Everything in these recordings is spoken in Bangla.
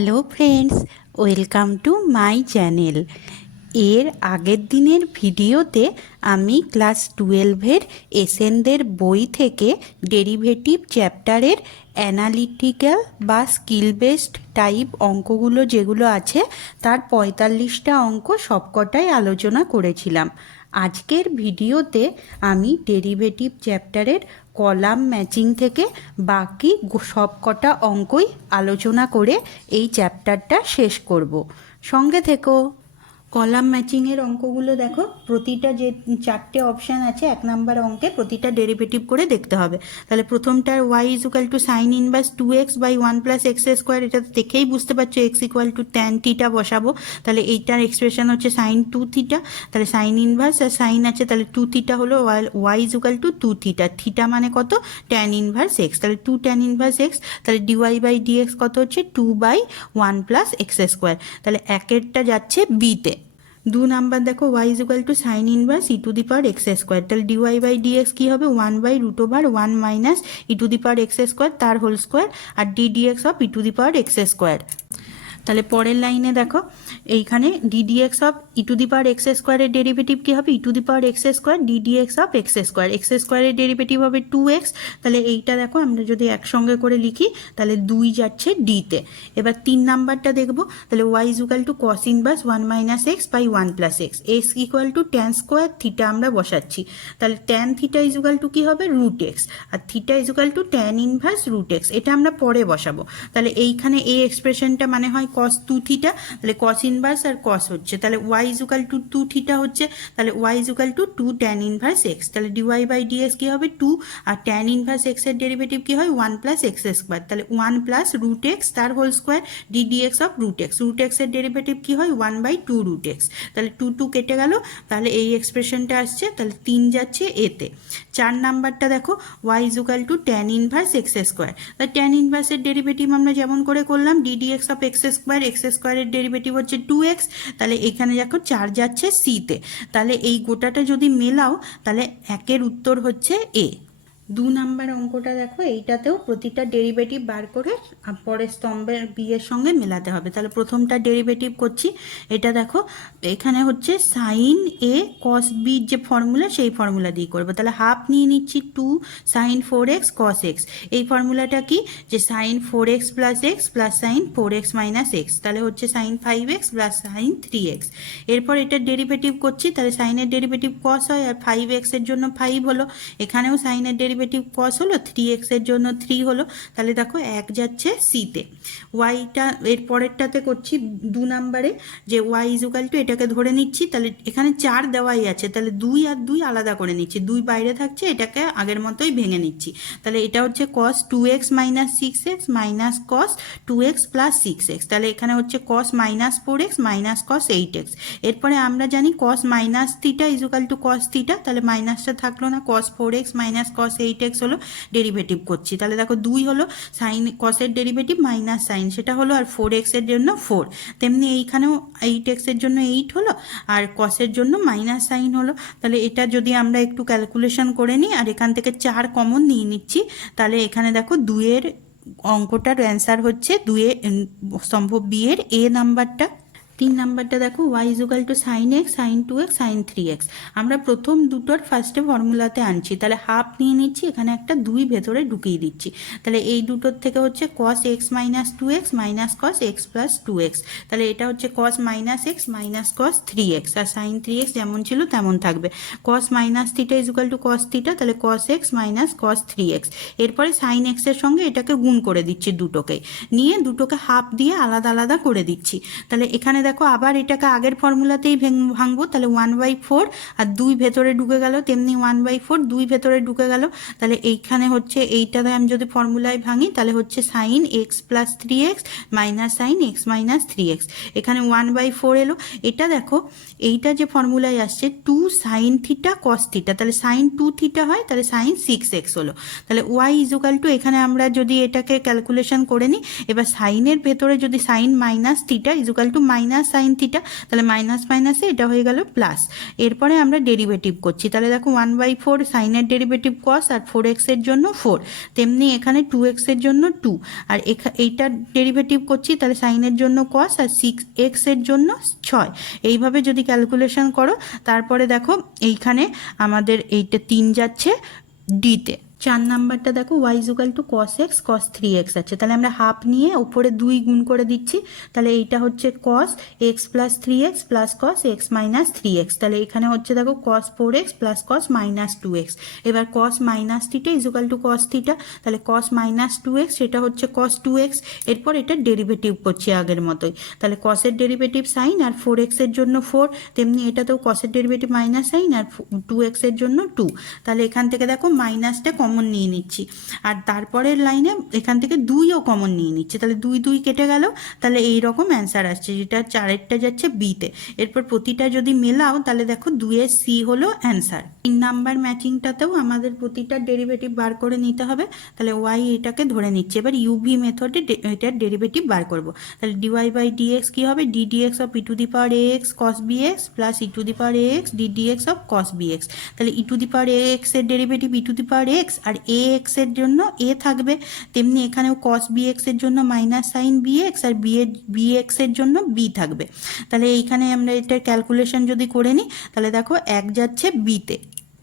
Hello friends, welcome to my channel. এর আগের দিনের ভিডিওতে আমি ক্লাস 12-এর এসএনদের বই থেকে ডেরিভেটিভ চ্যাপ্টারের অ্যানালিটিক্যাল বা স্কিল বেসড টাইপ অঙ্কগুলো যেগুলো আছে তার 45টা অঙ্ক সবকটাই আলোচনা করেছিলাম। আজকের ভিডিওতে আমি ডেরিভেটিভ চ্যাপ্টারের কলাম ম্যাচিং থেকে বাকি সবকটা অঙ্কই আলোচনা করে এই চ্যাপ্টারটা শেষ করব। সঙ্গে থেকো। কলাম ম্যাচিংয়ের অঙ্কগুলো দেখো, প্রতিটা যে 4টে অপশান আছে এক নাম্বার অঙ্কে প্রতিটা ডেরিভেটিভ করে দেখতে হবে। তাহলে প্রথমটার y equal to sine inverse 2x by 1 plus x square, এটা দেখেই বুঝতে পারছো x equal to tan theta বসাবো। তাহলে এইটার এক্সপ্রেশন হচ্ছে সাইন 2 থিটা। তাহলে সাইন ইনভার্স আর সাইন আছে, তাহলে 2 থিটা হলো y equal to 2 theta. Theta মানে কত? Tan inverse x. তাহলে 2 ট্যান ইনভার্স এক্স, তাহলে ডিওয়াই বাই ডিএক্স কত হচ্ছে 2 বাই 1 প্লাস এক্স স্কোয়ার। তাহলে একেরটা যাচ্ছে বিতে। 2 নাম্বার দেখো Y equal to sine inverse e to the power x square. তাহলে ডিওয়াই বাই ডিএক্স কী হবে? 1 by root over 1 minus e to the power x square তার হোল স্কোয়ার, আর d dx of E to the power x square. তাহলে পরের লাইনে দেখো, এইখানে ddx of E to the power x স্কোয়ারের ডেরিভেটিভ কী হবে? E to the power x square ddx of x square. X স্কোয়ারের ডেরিভেটিভ হবে 2x। তাহলে এইটা দেখো আমরা যদি একসঙ্গে করে লিখি তাহলে 2 যাচ্ছে ডিতে। এবার 3 নাম্বারটা দেখবো। তাহলে Y equal to cos inverse 1 minus X by 1 plus X. X equal to tan square theta আমরা বসাচ্ছি। তাহলে ট্যান থিটা ইকুয়াল টু কী হবে? রুট এক্স, আর theta equal to tan inverse root X. এটা আমরা পরে বসাবো। তাহলে এইখানে এই এক্সপ্রেশনটা মানে হয় cos 2 থিটা। তাহলে cos ইনভার্স আর cos হচ্ছে, তাহলে y ইকুয়াল টু 2 থিটা হচ্ছে। তাহলে y equal to 2 tan inverse x। তাহলে dy বাই dx কি হবে? 2, আর tan ইনভার্স x এর ডেরিভেটিভ কি হয়? 1 প্লাস এক্স স্কোয়ার। তাহলে 1 প্লাস রুট এক্স তার whole square ddx of root X. Root X এর ডেরিভেটিভ কি হয়? 1 বাই 2 রুট এক্স। তাহলে 2 কেটে গেল, তাহলে এই এক্সপ্রেশনটা আসছে। তাহলে 3 যাচ্ছে এতে। 4 নাম্বারটা দেখো y equal two tan inverse x square. তাহলে tan ইনভার্সের ডেরিভেটিভ আমরা যেমন করে করলাম ddx of x square. X স্কোয়ারের ডেরিভেটিভ হচ্ছে 2x। তাহলে এখানে দেখো 4 যাচ্ছে সিতে। তাহলে এই গোটাটা যদি মেলাও তাহলে একের উত্তর হচ্ছে এ। 2 নাম্বার অঙ্কটা দেখো, এইটাতেও প্রতিটা ডেরিভেটিভ বার করে পরের স্তম্ভের বি এর সঙ্গে মেলাতে হবে। তাহলে প্রথমটা ডেরিভেটিভ করছি। এটা দেখো এখানে হচ্ছে সাইন এ কস বি যে ফর্মুলা, সেই ফর্মুলা দিয়ে করবো। তাহলে হাফ নিয়ে নিচ্ছি 2 সাইন 4x কস এক্স। এই ফর্মুলাটা কি? যে sine 4x plus x plus sine 4x minus X, তাহলে হচ্ছে sign 5x plus sign 3x। এরপর এটা ডেরিভেটিভ করছি। তাহলে সাইনের ডেরিভেটিভ কস হয়, আর 5x এর জন্য 5 হলো। এখানেও সাইনের ডেরিভেটিভ কস হলো, 3x এর জন্য 3 হলো। তাহলে দেখো 1 যাচ্ছে সিতে। ওয়াইটা এর পরেরটাতে করছি 2 নাম্বারে, যে ওয়াই ইকুয়াল টু এটাকে ধরে নিচ্ছি। তাহলে এখানে 4 দেওয়াই আছে, তাহলে 2 আর 2 আলাদা করে নিচ্ছি। 2 বাইরে থাকছে, এটাকে আগের মতোই ভেঙে নিচ্ছি। তাহলে এটা হচ্ছে কস 2x minus 6x minus cos 2x plus 6x। তাহলে এখানে হচ্ছে cos minus 4x minus cos 8x। এরপরে আমরা জানি cos minus theta equal to cos theta. তাহলে মাইনাসটা থাকলো না, কস 4x মাইনাস কস 8x হলো। ডেরিভেটিভ করছি। তাহলে দেখো 2 হলো, সাইন কসের ডেরিভেটিভ মাইনাস সাইন সেটা হলো, আর 4x এর জন্য 4। তেমনি এইখানেও 8x এর জন্য 8 হলো, আর কসের জন্য মাইনাস সাইন হলো। তাহলে এটা যদি আমরা একটু ক্যালকুলেশন করে নিই, আর এখান থেকে 4 কমন নিয়ে নিচ্ছি, তাহলে এখানে দেখো 2 এর অঙ্কটার অ্যান্সার হচ্ছে 2 এ সম্ভব বি এর এ নাম্বারটা। 3 নাম্বারটা দেখো Y equal to sine X sine 2x sine 3x। আমরা প্রথম দুটোর ফার্স্টে ফর্মুলাতে আনছি। তাহলে হাফ নিয়ে নিচ্ছি, এখানে একটা 2 ভেতরে ঢুকিয়ে দিচ্ছি। তাহলে এই দুটোর থেকে হচ্ছে cos x minus 2x minus cos x plus 2x। তাহলে এটা হচ্ছে cos minus x minus cos 3x, আর সাইন 3x যেমন ছিল তেমন থাকবে। Cos minus theta equal to cos theta, তাহলে cos x minus cos 3x। এরপরে সাইন এক্সের সঙ্গে এটাকে গুণ করে দিচ্ছি দুটোকেই, নিয়ে দুটোকে হাফ দিয়ে আলাদা আলাদা করে দিচ্ছি। তাহলে এখানে দেখো আবার এটাকে আগের ফর্মুলাতেই ভাঙবো। তাহলে 1/4 আর 2 ভেতরে ঢুকে গেল, তেমনি 1/4 2 ভেতরে ঢুকে গেল। তাহলে এইখানে হচ্ছে এইটাতে আমি যদি ফর্মুলায় ভাঙি তাহলে হচ্ছে sine X plus 3x minus sine X minus 3x। এখানে 1/4 এলো। এটা দেখো এইটা যে ফর্মুলায় আসছে 2 সাইন থিটা কস থিটা, তাহলে সাইন 2 থিটা হয়, তাহলে সাইন 6x হলো। তাহলে ওয়াই ইকুয়াল টু এখানে আমরা যদি এটাকে ক্যালকুলেশন করে নিই, এবার সাইনের ভেতরে যদি sine minus theta equal to minus minus sine theta, তাহলে মাইনাস মাইনাসে এটা হয়ে গেল প্লাস। এরপরে আমরা ডেরিভেটিভ করছি, তাহলে দেখো 1/4 সাইনের ডেরিভেটিভ কস, আর 4x-এর জন্য 4, তেমনি এখানে 2x-এর জন্য 2, আর এইটার ডেরিভেটিভ করছি তাহলে সাইনের জন্য কস, আর 6x-এর জন্য 6। এইভাবে যদি ক্যালকুলেশন করো, তারপরে দেখো এইখানে আমাদের এইটা 3 যাচ্ছে ডিতে। 4 নাম্বারটা দেখো y equal two cos x cos 3x আছে, তাহলে আমরা হাফ নিয়ে উপরে 2 গুণ করে দিচ্ছি, তাহলে এইটা হচ্ছে cos x plus 3x plus cos x minus 3x, তাহলে এখানে হচ্ছে দেখো cos 4x plus cos minus 2x। এবার cos minus theta is equal two cos theta, তাহলে cos মাইনাস 2x সেটা হচ্ছে cos 2x। এরপর এটা ডেরিভেটিভ করছি আগের মতোই, তাহলে cos এর ডেরিভেটিভ সাইন, আর 4x এর জন্য 4, তেমনি এটাতেও cos এর ডেরিভেটিভ মাইনাস সাইন, আর 2x এর জন্য 2। তাহলে এখান থেকে দেখো মাইনাসটা কমন নিয়ে নিচ্ছি, আর তারপরের লাইনে এখান থেকে 2ও কমন নিয়ে নিচ্ছে, তাহলে 2 2 কেটে গেল, তাহলে এই রকম অ্যান্সার আসছে, যেটা 4-এরটা যাচ্ছে বিতে। এরপর প্রতিটা যদি মেলাও তাহলে দেখো 2-এর সি হলো অ্যান্সার। 3 নাম্বার ম্যাচিংটাতেও আমাদের প্রতিটার ডেরিভেটিভ বার করে নিতে হবে, তাহলে ওয়াই এটাকে ধরে নিচ্ছে। এবার ইউভি মেথডে এটার ডেরিভেটিভ বার করব, তাহলে ডিওয়াই বাই ডিএক্স কী হবে, D dx of E to the power X cos BX plus E to the power X D dx of cos BX. তাহলে ই টু দি পাওয়ার এক্স এর derivative E to the power X, আর এ এক্স এর জন্য এ থাকবে, তেমনি এখানেও কস বিএক্স এর জন্য মাইনাস সাইন বিএক্স, আর বিএক্স এর জন্য বি থাকবে। তাহলে এইখানে আমরা এটার ক্যালকুলেশন যদি করে নিই, তাহলে দেখো 1 যাচ্ছে বিতে।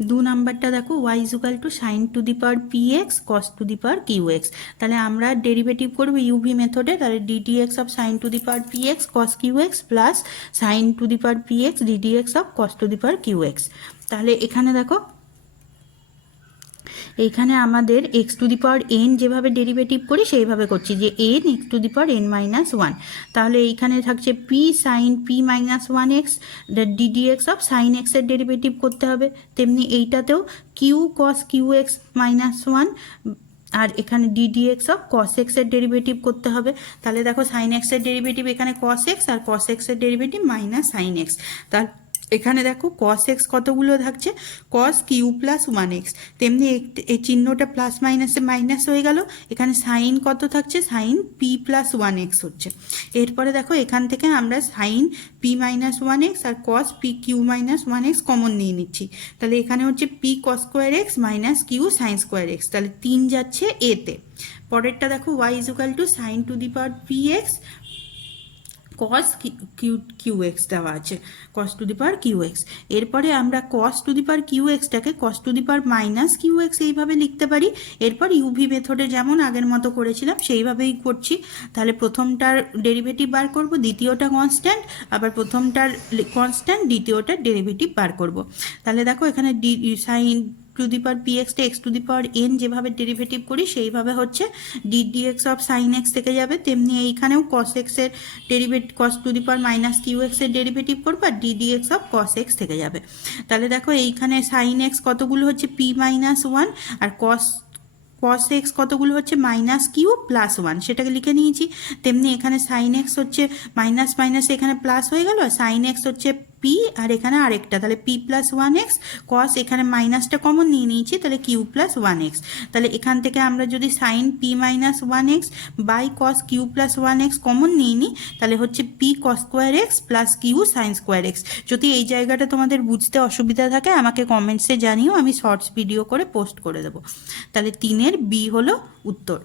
2 নাম্বারটা দেখো y equal to sine to the power P x cos to the power Q X, তাহলে আমরা ডেরিভেটিভ করবো ইউভি মেথডে, তাহলে DD x of sine to the power P x cos Q X plus sine to the power P X DD x of cos to the power Q X. তাহলে এখানে দেখো এইখানে আমাদের X to the power N যেভাবে ডেরিভেটিভ করি সেইভাবে করছি, যে N x to the power n minus 1, তাহলে এইখানে থাকছে p sine P minus 1x dd x of sine এক্সের ডেরিভেটিভ করতে হবে, তেমনি এইটাতেও q cos Q x minus 1, আর এখানে ডিডি এক্স অফ কস এক্সের ডেরিভেটিভ করতে হবে। তাহলে দেখো সাইন এক্সের ডেরিভেটিভ এখানে কস এক্স, আর কস এক্সের ডেরিভেটিভ মাইনাস সাইন এক্স। তার এখানে দেখো কস এক্স কতগুলো থাকছে, কস কিউ প্লাস 1x, তেমনি এই চিহ্নটা প্লাস মাইনাসে মাইনাস হয়ে গেল, এখানে সাইন কত থাকছে, সাইন পি প্লাস 1x হচ্ছে। এরপরে দেখো এখান থেকে আমরা সাইন পি মাইনাস 1x আর cos p q minus 1x common নিয়ে নিচ্ছি, তাহলে এখানে হচ্ছে P cos square x minus q sine square x, তাহলে 3 যাচ্ছে এতে। পরেরটা দেখো Y equal to sine to the power P x cos Q x দেওয়া আছে, cos to the power Q x. এরপরে আমরা cos to the power q এক্সটাকে cos to the power minus q x এইভাবে লিখতে পারি। এরপর ইউভি মেথডে যেমন আগের মতো করেছিলাম সেইভাবেই করছি, তাহলে প্রথমটার ডেরিভেটিভ বার করব, দ্বিতীয়টা কনস্ট্যান্ট, আবার প্রথমটার কনস্ট্যান্ট, দ্বিতীয়টার ডেরিভেটিভ বার করব। তাহলে দেখো এখানে sine to the power p এক্সটা x to the power N যেভাবে ডেরিভেটিভ করি সেইভাবে হচ্ছে d d x of sine x থেকে যাবে, তেমনি এইখানেও কস এক্সের derivative cos to the power minus q এক্সের ডেরিভেটিভ করবো, আর d d x of cos x থেকে যাবে। তাহলে দেখো এইখানে সাইন এক্স কতগুলো হচ্ছে পি মাইনাস 1, আর কস এক্স কতগুলো হচ্ছে মাইনাস কিউ প্লাস 1, সেটাকে লিখে নিয়েছি। তেমনি এখানে সাইন এক্স হচ্ছে মাইনাস মাইনাস এখানে প্লাস হয়ে গেল, আর সাইন এক্স হচ্ছে পি, আর এখানে আরেকটা, তাহলে পি প্লাস 1x কস, এখানে মাইনাসটা কমন নিয়ে নিয়েছি, তাহলে কিউ প্লাস 1x। তাহলে এখান থেকে আমরা যদি sine P minus 1x by cos Q plus 1x common নিয়ে নিই, তাহলে হচ্ছে P cos square X plus Q sine square X. যদি এই জায়গাটা তোমাদের বুঝতে অসুবিধা থাকে আমাকে কমেন্টসে জানিও, আমি শর্টস ভিডিও করে পোস্ট করে দেবো। তাহলে 3-এর বি হলো উত্তর।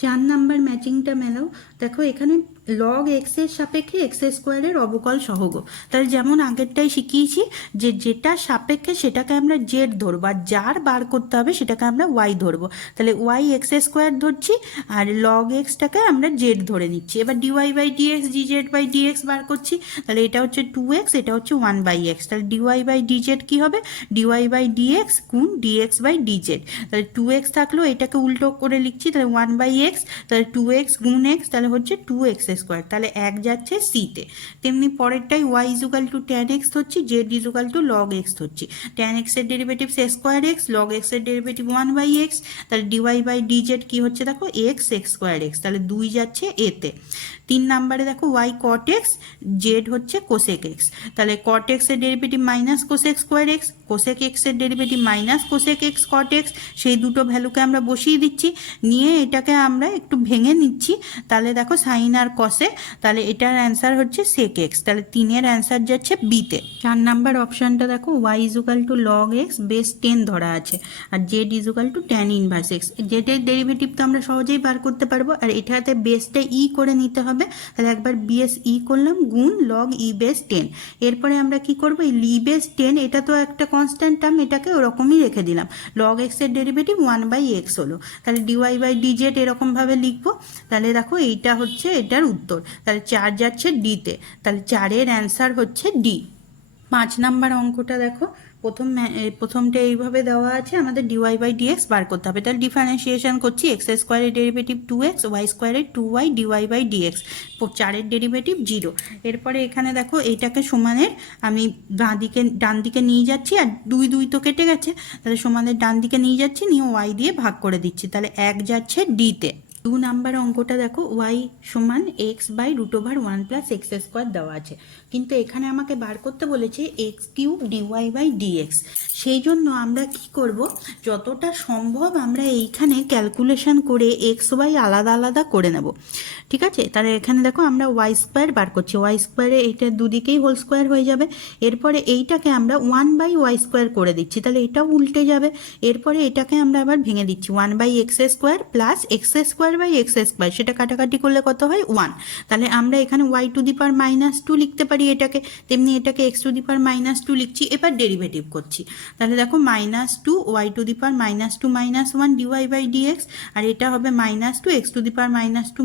4 নাম্বার ম্যাচিংটা মেলাও, দেখো এখানে লগ এক্সের সাপেক্ষে এক্স স্কোয়ারের অবকল সহগ, তাহলে যেমন আগেরটাই শিখিয়েছি যে যেটা সাপেক্ষে সেটাকে আমরা জেড ধরবো, আর যার বার করতে হবে সেটাকে আমরা ওয়াই ধরবো। তাহলে ওয়াই এক্স স্কোয়ার ধরছি, আর লগ এক্সটাকে আমরা জেড ধরে নিচ্ছি। এবার dy by dx d z by dx বার করছি, তাহলে এটা হচ্ছে 2x, এটা হচ্ছে 1/x, তাহলে ডিওয়াই বাই ডিজেড কী হবে, ডিওয়াই বাই ডিএক্স গুণ ডিএক্স বাই ডিজেড। তাহলে 2x থাকলো, এটাকে উল্টো করে লিখছি, তাহলে 1/x, তাহলে 2x গুণ এক্স, তাহলে হচ্ছে 2x স্কোয়ার, তাহলে 1 যাচ্ছে সিতে। তেমনি পরেরটাই y equal to tan x ধরছি, z equal to log x ধরছি। ট্যান এক্সের ডেরিভেটিভ স্কোয়ার এক্স, লগ এক্সের ডেরিভেটিভ 1/x, তাহলে ডিওয়াই বাই ডিজেড কী হচ্ছে দেখো এক্স স্কোয়ার এক্স, তাহলে 2 যাচ্ছে এতে। 3 নাম্বারে দেখো ওয়াই কট এক্স, জেড হচ্ছে কোসেক এক্স, তাহলে কট এক্সের derivative minus cosec square X, cosec এক্সের derivative minus cosec X cot X, সেই দুটো ভ্যালুকে আমরা বসিয়ে দিচ্ছি, নিয়ে এটাকে আমরা একটু ভেঙে নিচ্ছি। তাহলে দেখো সাইন আর কষে, তাহলে এটার অ্যান্সার হচ্ছে সেক এক্স, তাহলে 3-এর অ্যান্সার যাচ্ছে বিতে। 4 নাম্বার অপশানটা দেখো, y equal to log x base 10 ধরা আছে, আর z equal to tan inverse x. জেডের ডেরিভেটিভ তো আমরা সহজেই বার করতে পারবো, আর এটাতে বেসটা ই করে নিতে হবে, তাহলে একবার বিএস ই করলাম গুণ লগ ই বেস 10। এরপরে আমরা কি করবো, এই লি বেস 10 এটা তো একটা কনস্ট্যান্ট টার্ম, এটাকে ওরকমই রেখে দিলাম। লগ এক্সের ডেরিভেটিভ 1/x হলো, তাহলে ডিওয়াই বাই ডিজেড এরকমভাবে লিখবো। তাহলে দেখো এইটা হচ্ছে এটার উত্তর, তাহলে 4 যাচ্ছে ডিতে, তাহলে 4-এর অ্যান্সার হচ্ছে ডি। 5 নাম্বার অঙ্কটা দেখো, প্রথমটা এইভাবে দেওয়া আছে, আমাদের ডিওয়াই বাই ডিএক্স বার করতে হবে। তাহলে ডিফারেন্সিয়েশন করছি, এক্স স্কোয়ারের ডেরিভেটিভ 2x, ওয়াই স্কোয়ারের 2y ডিওয়াই বাই ডিএক্স, 4-এর ডেরিভেটিভ 0। এরপরে এখানে দেখো এইটাকে সমানের আমি ডান দিকে নিয়ে যাচ্ছি, আর 2 তো কেটে গেছে, তাহলে সমানের ডান দিকে নিয়ে যাচ্ছি, নিয়ে ওয়াই দিয়ে ভাগ করে দিচ্ছি, তাহলে 1 যাচ্ছে ডিতে। 2 নাম্বার অঙ্কটা দেখো, ওয়াই সমান X by √1 plus x square দেওয়া আছে, কিন্তু এখানে আমাকে বার করতে বলেছে X cube DY by DX. সেই জন্য আমরা কি করব, যতটা সম্ভব আমরা এইখানে ক্যালকুলেশন করে এক্স ওয়াই আলাদা আলাদা করে নেব, ঠিক আছে। তাহলে এখানে দেখো আমরা ওয়াই স্কোয়ার বার করছি, ওয়াই স্কোয়ারে এইটা দুদিকেই হোল স্কোয়ার হয়ে যাবে। এরপরে এইটাকে আমরা 1/y স্কোয়ার করে দিচ্ছি, তাহলে এটাও উল্টে যাবে। এরপরে এটাকে আমরা আবার ভেঙে দিচ্ছি, 1/x square plus x square by x square, সেটা কাটাকাটি করলে কত হয় 1। তাহলে আমরা এখানে y⁻² লিখতে পারি এটাকে, তেমনি এটাকে x⁻² লিখছি। এবার ডেরিভেটিভ করছি, তাহলে দেখো -2 y⁻² -1 ডিওয়াই বাই ডিএক্স, আর এটা হবে -2 x⁻²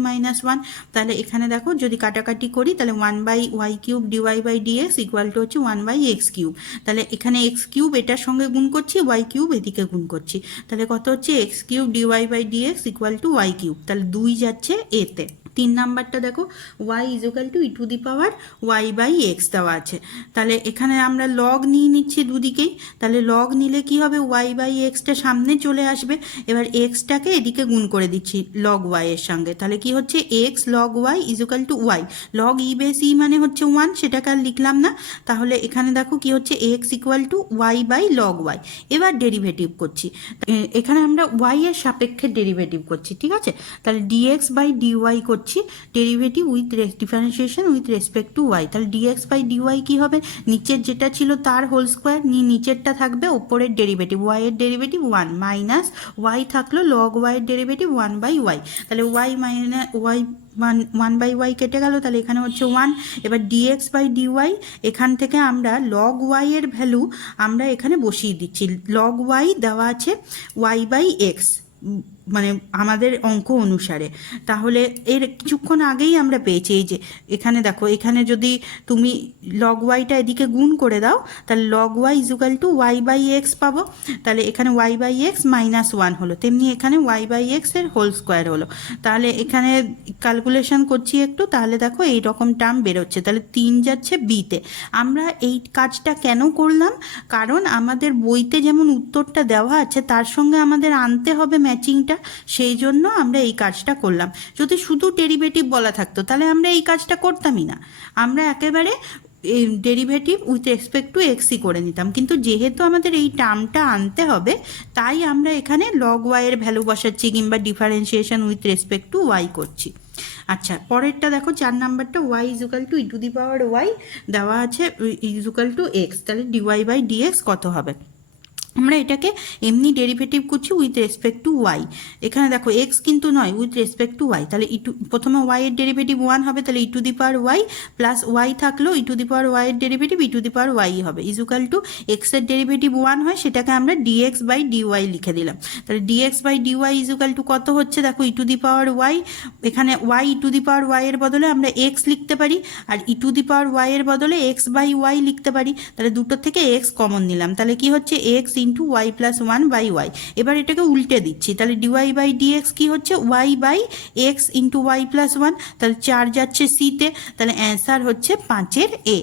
-1। তাহলে এখানে দেখো যদি কাটাকাটি করি, তাহলে 1/y³ DY by DX equal to হচ্ছে 1/x³। তাহলে এখানে x³ এটার সঙ্গে গুণ করছি, y³ এদিকে গুণ করছি, তাহলে কত হচ্ছে x³ DY by DX equal to y³, তাহলে 2 যাচ্ছে এতে। 3 নাম্বারটা দেখো, y ইজুকাল টু e⁻y/x দেওয়া আছে, তাহলে এখানে আমরা লগ নিয়ে নিচ্ছি দুদিকেই, তাহলে লগ নিলে কি হবে, y/xটা সামনে চলে আসবে। এবার এক্সটাকে এদিকে গুণ করে দিচ্ছি লগ y এর সঙ্গে, তাহলে কি হচ্ছে x log y equal to y, log e base e মানে হচ্ছে 1, সেটাকে আর লিখলাম না। তাহলে এখানে দেখো কি হচ্ছে x equal to y/log y। এবার ডেরিভেটিভ করছি, এখানে আমরা y এর সাপেক্ষে ডেরিভেটিভ করছি, ঠিক আছে। তাহলে dx বাই dy করছি, derivative with differentiation with respect two y। তাহলে dx বাই dy কি হবে, নিচের যেটা ছিল তার হোল স্কোয়ার, নিচেরটা থাকবে ওপরের ডেরিভেটিভ, y এর ডেরিভেটিভ 1 মাইনাস y থাকলো log y এর ডেরিভেটিভ 1/y, তাহলে y মাইনাস y 1/y কেটে গেল, তাহলে এখানে হচ্ছে 1। এবার dx বাই dy, এখান থেকে আমরা log y এর ভ্যালু আমরা এখানে বসিয়ে দিচ্ছি, log y দেওয়া আছে y/x, মানে আমাদের অঙ্ক অনুসারে। তাহলে এর কিছুক্ষণ আগেই আমরা পেয়েছি, এই যে এখানে দেখো, এখানে যদি তুমি লগ ওয়াইটা এদিকে গুণ করে দাও, তাহলে log y equal two y/x পাবো, তাহলে এখানে y/x -1 হলো, তেমনি এখানে y/x এর হোল স্কোয়ার হলো। তাহলে এখানে ক্যালকুলেশন করছি একটু, তাহলে দেখো এই রকম টার্ম বেরোচ্ছে, তাহলে 3 যাচ্ছে বিতে। আমরা এই কাজটা কেন করলাম, কারণ আমাদের বইতে যেমন উত্তরটা দেওয়া আছে তার সঙ্গে আমাদের আনতে হবে ম্যাচিংটা, সেই জন্য আমরা এই কাজটা করলাম। যদি শুধু ডেরিভেটিভ বলা থাকতো তাহলে আমরা এই কাজটা করতামই না, আমরা একেবারে ডেরিভেটিভ উইথ রেসপেক্ট টু এক্সই করে নিতাম। কিন্তু যেহেতু আমাদের এই টার্মটা আনতে হবে, তাই আমরা এখানে লগ ওয়াই এর ভ্যালু বসাচ্ছি, কিংবা differentiation with respect to Y করছি। আচ্ছা, পরেরটা দেখো, 4 নাম্বারটা y ইজুকাল টু e⁻y দেওয়া আছে ইজুকাল টু x, তাহলে ডিওয়াই বাই ডিএক্স কত হবে। আমরা এটাকে এমনি ডেরিভেটিভ করছি উইথ রেসপেক্ট টু ওয়াই, এখানে দেখো এক্স কিন্তু নয়, উইথ রেসপেক্ট টু ওয়াই, তাহলে প্রথমে ওয়াই এর ডেরিভেটিভ 1 হবে, তাহলে e⁻y প্লাস ওয়াই থাকলো e⁻y এর ডেরিভেটিভ e⁻y হবে, ইজুকাল টু এক্স এর ডেরিভেটিভ 1 হয়, সেটাকে আমরা dx বাই ডিওয়াই লিখে দিলাম। তাহলে dx by DY equal to কত হচ্ছে, দেখো e⁻y, এখানে y e⁻y এর বদলে আমরা এক্স লিখতে পারি, আর e⁻y এর বদলে এক্স বাই ওয়াই লিখতে পারি, তাহলে দুটো থেকে এক্স কমন নিলাম, তাহলে কি হচ্ছে x into y plus 1/y। এবার এটাকে উল্টে দিচ্ছি, তাহলে ডিওয়াই বাই ডিএক্স কি হচ্ছে y by X into y plus 1, তাহলে 4 যাচ্ছে সিতে, তাহলে অ্যান্সার হচ্ছে 5-এর এ।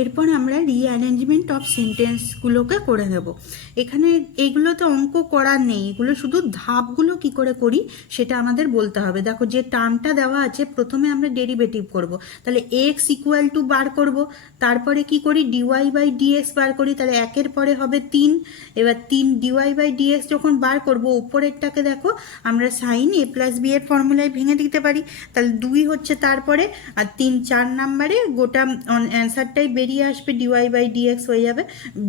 এরপর আমরা রিঅ্যারেঞ্জমেন্ট অফ সেন্টেন্সগুলোকে করে নেব। এখানে এইগুলোতে অঙ্ক করার নেই, এগুলো শুধু ধাপগুলো কি করে করি সেটা আমাদের বলতে হবে। দেখো যে টার্মটা দেওয়া আছে, প্রথমে আমরা ডেরিভেটিভ করব, তাহলে এক্স ইকুয়াল টু বার করব, তারপরে কি করি ডিওয়াই বাই ডিএক্স বার করি, তাহলে একের পরে হবে 3। এবার 3 ডিওয়াই বাই ডিএক্স যখন বার করব, উপরেরটাকে দেখো আমরা সাইন এ প্লাস বি এর ফর্মুলায় ভেঙে দিতে পারি, তাহলে 2 হচ্ছে তারপরে, আর 3 4 নাম্বারে গোটা অ্যান্সারটাই বেরিয়ে আসবে, ডিওয়াই বাই ডিএক্স হয়ে যাবে,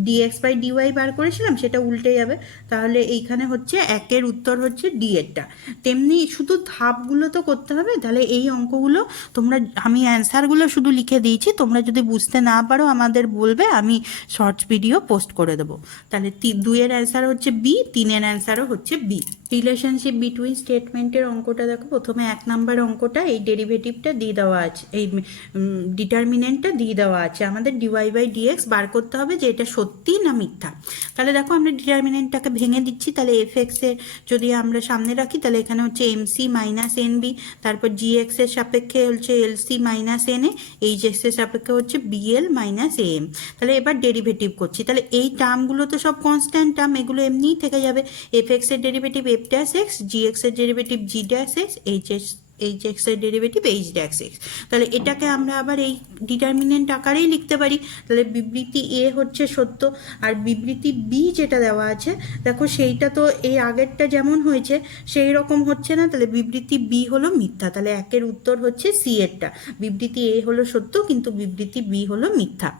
ডিএক্স বাই ডিওয়াই বার করেছিলাম সেটা উল্টে যাবে, তাহলে এইখানে হচ্ছে একের উত্তর হচ্ছে ডি এরটা। তেমনি শুধু ধাপগুলো তো করতে হবে, তাহলে এই অঙ্কগুলো তোমরা, আমি অ্যান্সারগুলো শুধু লিখে দিয়েছি, তোমরা যদি বুঝতে না পারো আমাদের বলবে, আমি শর্টস ভিডিও পোস্ট করে দেবো। তাহলে 2 এর অ্যান্সার হচ্ছে বি, 3 এর অ্যান্সারও হচ্ছে বি। রিলেশনশিপ বিটুইন স্টেটমেন্টের অঙ্কটা দেখো, প্রথমে 1 নাম্বার অঙ্কটা এই ডেরিভেটিভটা দিয়ে দেওয়া আছে, এই ডিটারমিনেন্টটা দিয়ে দেওয়া আছে, আমাদের ডিওয়াই বাই ডিএক্স বার করতে হবে যে এটা সত্যি না মিথ্যা। তাহলে দেখো আমরা ডিটারমিনেন্টটাকে ভেঙে দিচ্ছি, তাহলে এফ এক্সের যদি আমরা সামনে রাখি, তাহলে এখানে হচ্ছে এমসি মাইনাস এনবি, তারপর জি এক্সের সাপেক্ষে হচ্ছে এলসি মাইনাস এনএ, এইচ এক্সের সাপেক্ষে হচ্ছে বিএল মাইনাস এম। তাহলে এবার ডেরিভেটিভ করছি, তাহলে এই টার্মগুলো তো সব কনস্ট্যান্ট টার্ম, এগুলো এমনিই থেকে যাবে। এফ এক্সের ডেরিভেটিভ এফ ড্যাশ এক্স, জি এক্সের ডেরিভেটিভ জি ড্যাশ এক্স, এইচ এক্সের ডেরিভেটিভ এইচ ড্যাশ এক্স। তাহলে এটাকে আমরা আবার এই ডিটারমিনেন্ট আকারেই লিখতে পারি। তাহলে বিবৃতি এ হচ্ছে সত্য, আর বিবৃতি বি যেটা দেওয়া আছে দেখো সেইটা তো এই আগেরটা যেমন হয়েছে সেই রকম হচ্ছে না, তাহলে বিবৃতি বি হলো মিথ্যা, তাহলে একের উত্তর হচ্ছে সি এরটা। বিবৃতি এ হলো সত্য কিন্তু বিবৃতি বি হলো মিথ্যা।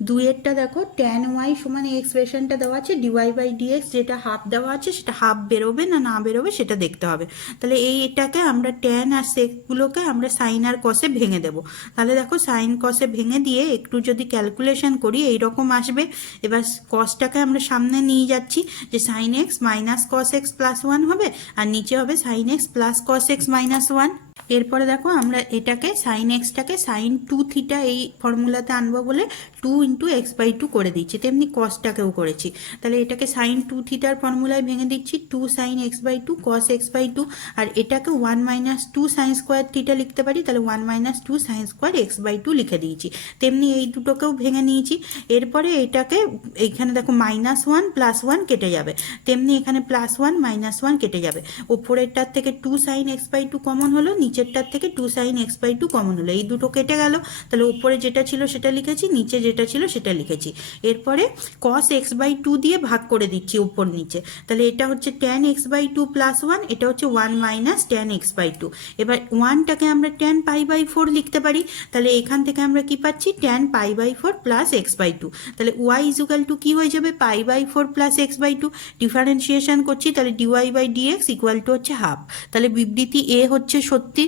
2 এরটা দেখো ট্যান ওয়াই সমান এই এক্সপ্রেশনটা দেওয়া আছে, ডিওয়াই বাই ডিএক্স যেটা হাফ দেওয়া আছে সেটা হাফ বেরোবে না না বেরোবে সেটা দেখতে হবে। তাহলে এটাকে আমরা ট্যান আর সেকগুলোকে আমরা সাইন আর কসে ভেঙে দেবো। তাহলে দেখো সাইন কসে ভেঙে দিয়ে একটু যদি ক্যালকুলেশন করি এইরকম আসবে। এবার কসটাকে আমরা সামনে নিয়ে যাচ্ছি, যে sine X minus cos x plus 1 হবে, আর নিচে হবে sine X plus cos x minus 1। এরপরে দেখো আমরা এটাকে সাইন এক্সটাকে সাইন 2 থিটা এই ফর্মুলাতে আনবো বলে 2 ইন্টু এক্স বাই 2 করে দিচ্ছি, তেমনি কসটাকেও করেছি। তাহলে এটাকে সাইন 2 থিটার ফর্মুলায় ভেঙে দিচ্ছি, 2 sine x by 2 cos x by 2, আর এটাকে 1 মাইনাস 2 সাইন স্কোয়ার থিটা লিখতে পারি, তাহলে 1 minus 2 sine square x by 2 লিখে দিয়েছি। তেমনি এই দুটোকেও ভেঙে নিয়েছি। এরপরে এটাকে এইখানে দেখো মাইনাস 1 প্লাস 1 কেটে যাবে, তেমনি এখানে প্লাস 1 মাইনাস 1 কেটে যাবে। ওপরেরটার থেকে 2 সাইন এক্স বাই 2 কমন হলো, নিচেরটার থেকে 2 সাইন এক্স বাই 2 কমন হলো, এই দুটো কেটে গেল। তাহলে উপরে যেটা ছিল সেটা লিখেছি, নিচে যেটা ছিল সেটা লিখেছি। এরপরে কস এক্স বাই 2 দিয়ে ভাগ করে দিচ্ছি উপর নিচে, তাহলে এটা হচ্ছে ট্যান এক্স বাই 2 প্লাস 1, এটা হচ্ছে 1 মাইনাস ট্যান এক্স বাই 2। এবার 1টাকে আমরা ট্যান পাই বাই 4 লিখতে পারি, তাহলে এখান থেকে আমরা কি পাচ্ছি tan pi by 4 plus x by 2। তাহলে ওয়াই ইজুকাল টু কি হয়ে যাবে pi by 4 plus x by 2। Differentiation করছি, তাহলে dy by DX equal to হচ্ছে হাফ। তাহলে বিবৃতি এ হচ্ছে সত্যি।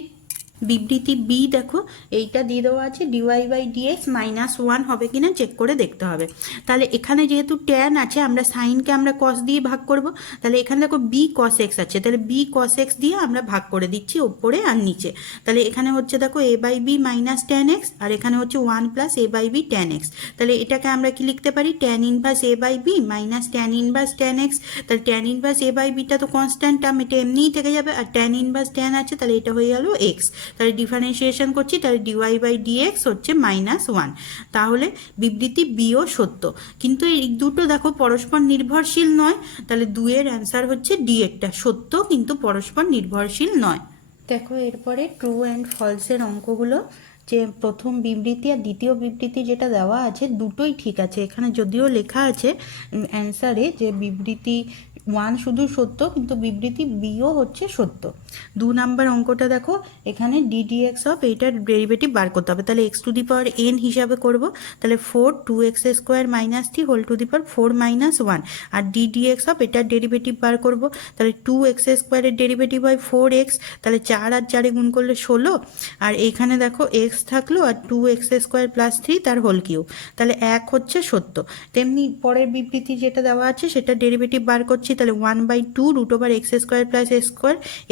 বিবৃতি বি দেখো এইটা দিয়ে দেওয়া আছে, ডিওয়াই বাই ডিএক্স মাইনাস 1 হবে কিনা চেক করে দেখতে হবে। তাহলে এখানে যেহেতু ট্যান আছে আমরা সাইনকে আমরা কস দিয়ে ভাগ করব, তাহলে এখানে দেখো বি কস এক্স আছে, তাহলে বি কস এক্স দিয়ে আমরা ভাগ করে দিচ্ছি ওপরে আর নিচে। তাহলে এখানে হচ্ছে দেখো a by b minus tan x, আর এখানে হচ্ছে 1 plus a by b tan x. তাহলে এটাকে আমরা কি লিখতে পারি tan inverse a by b minus tan inverse tan x. তাহলে ট্যান ইনভার্স এ বাই বিটা তো কনস্ট্যান্ট টার্ম, এটা এমনিই থেকে যাবে, আর ট্যান ইনভার্স ট্যান আছে তাহলে এটা হয়ে গেল এক্স। তাহলে ডিফারেন্সিয়েশন করছি, তাহলে ডিওয়াই বাই ডিএক্স হচ্ছে মাইনাস 1। তাহলে বিবৃতি বিও সত্য, কিন্তু এই দুটো দেখো পরস্পর নির্ভরশীল নয়, তাহলে 2 এর অ্যান্সার হচ্ছে ডি এরটা সত্য কিন্তু পরস্পর নির্ভরশীল নয়। দেখো এরপরে ট্রু অ্যান্ড ফলসের অঙ্কগুলো, যে প্রথম বিবৃতি আর দ্বিতীয় বিবৃতি যেটা দেওয়া আছে দুটোই ঠিক আছে। এখানে যদিও লেখা আছে অ্যান্সারে যে বিবৃতি 1 শুধু সত্য কিন্তু বিবৃতি বিও হচ্ছে সত্য। 2 নাম্বার অঙ্কটা দেখো, এখানে ডিডিএক্স অফ এইটার ডেরিভেটিভ বার করতে হবে, তাহলে X to the power N হিসাবে করব, তাহলে 4 2x square minus 3 whole to the power 4 minus 1, আর ডিডিএক্স অফ এটার ডেরিভেটিভ বার করব, তাহলে 2x স্কোয়ারের ডেরিভেটিভ হয় 4x, তাহলে 4 আর 4 গুণ করলে 16, আর এইখানে দেখো এক্স থাকলো আর 2x স্কোয়ার প্লাস 3 তার হোল কিউব, তাহলে 1 হচ্ছে সত্য। তেমনি পরের বিবৃতি যেটা দেওয়া আছে সেটা ডেরিভেটিভ বার করছি, তাহলে 1/2 root over x square plus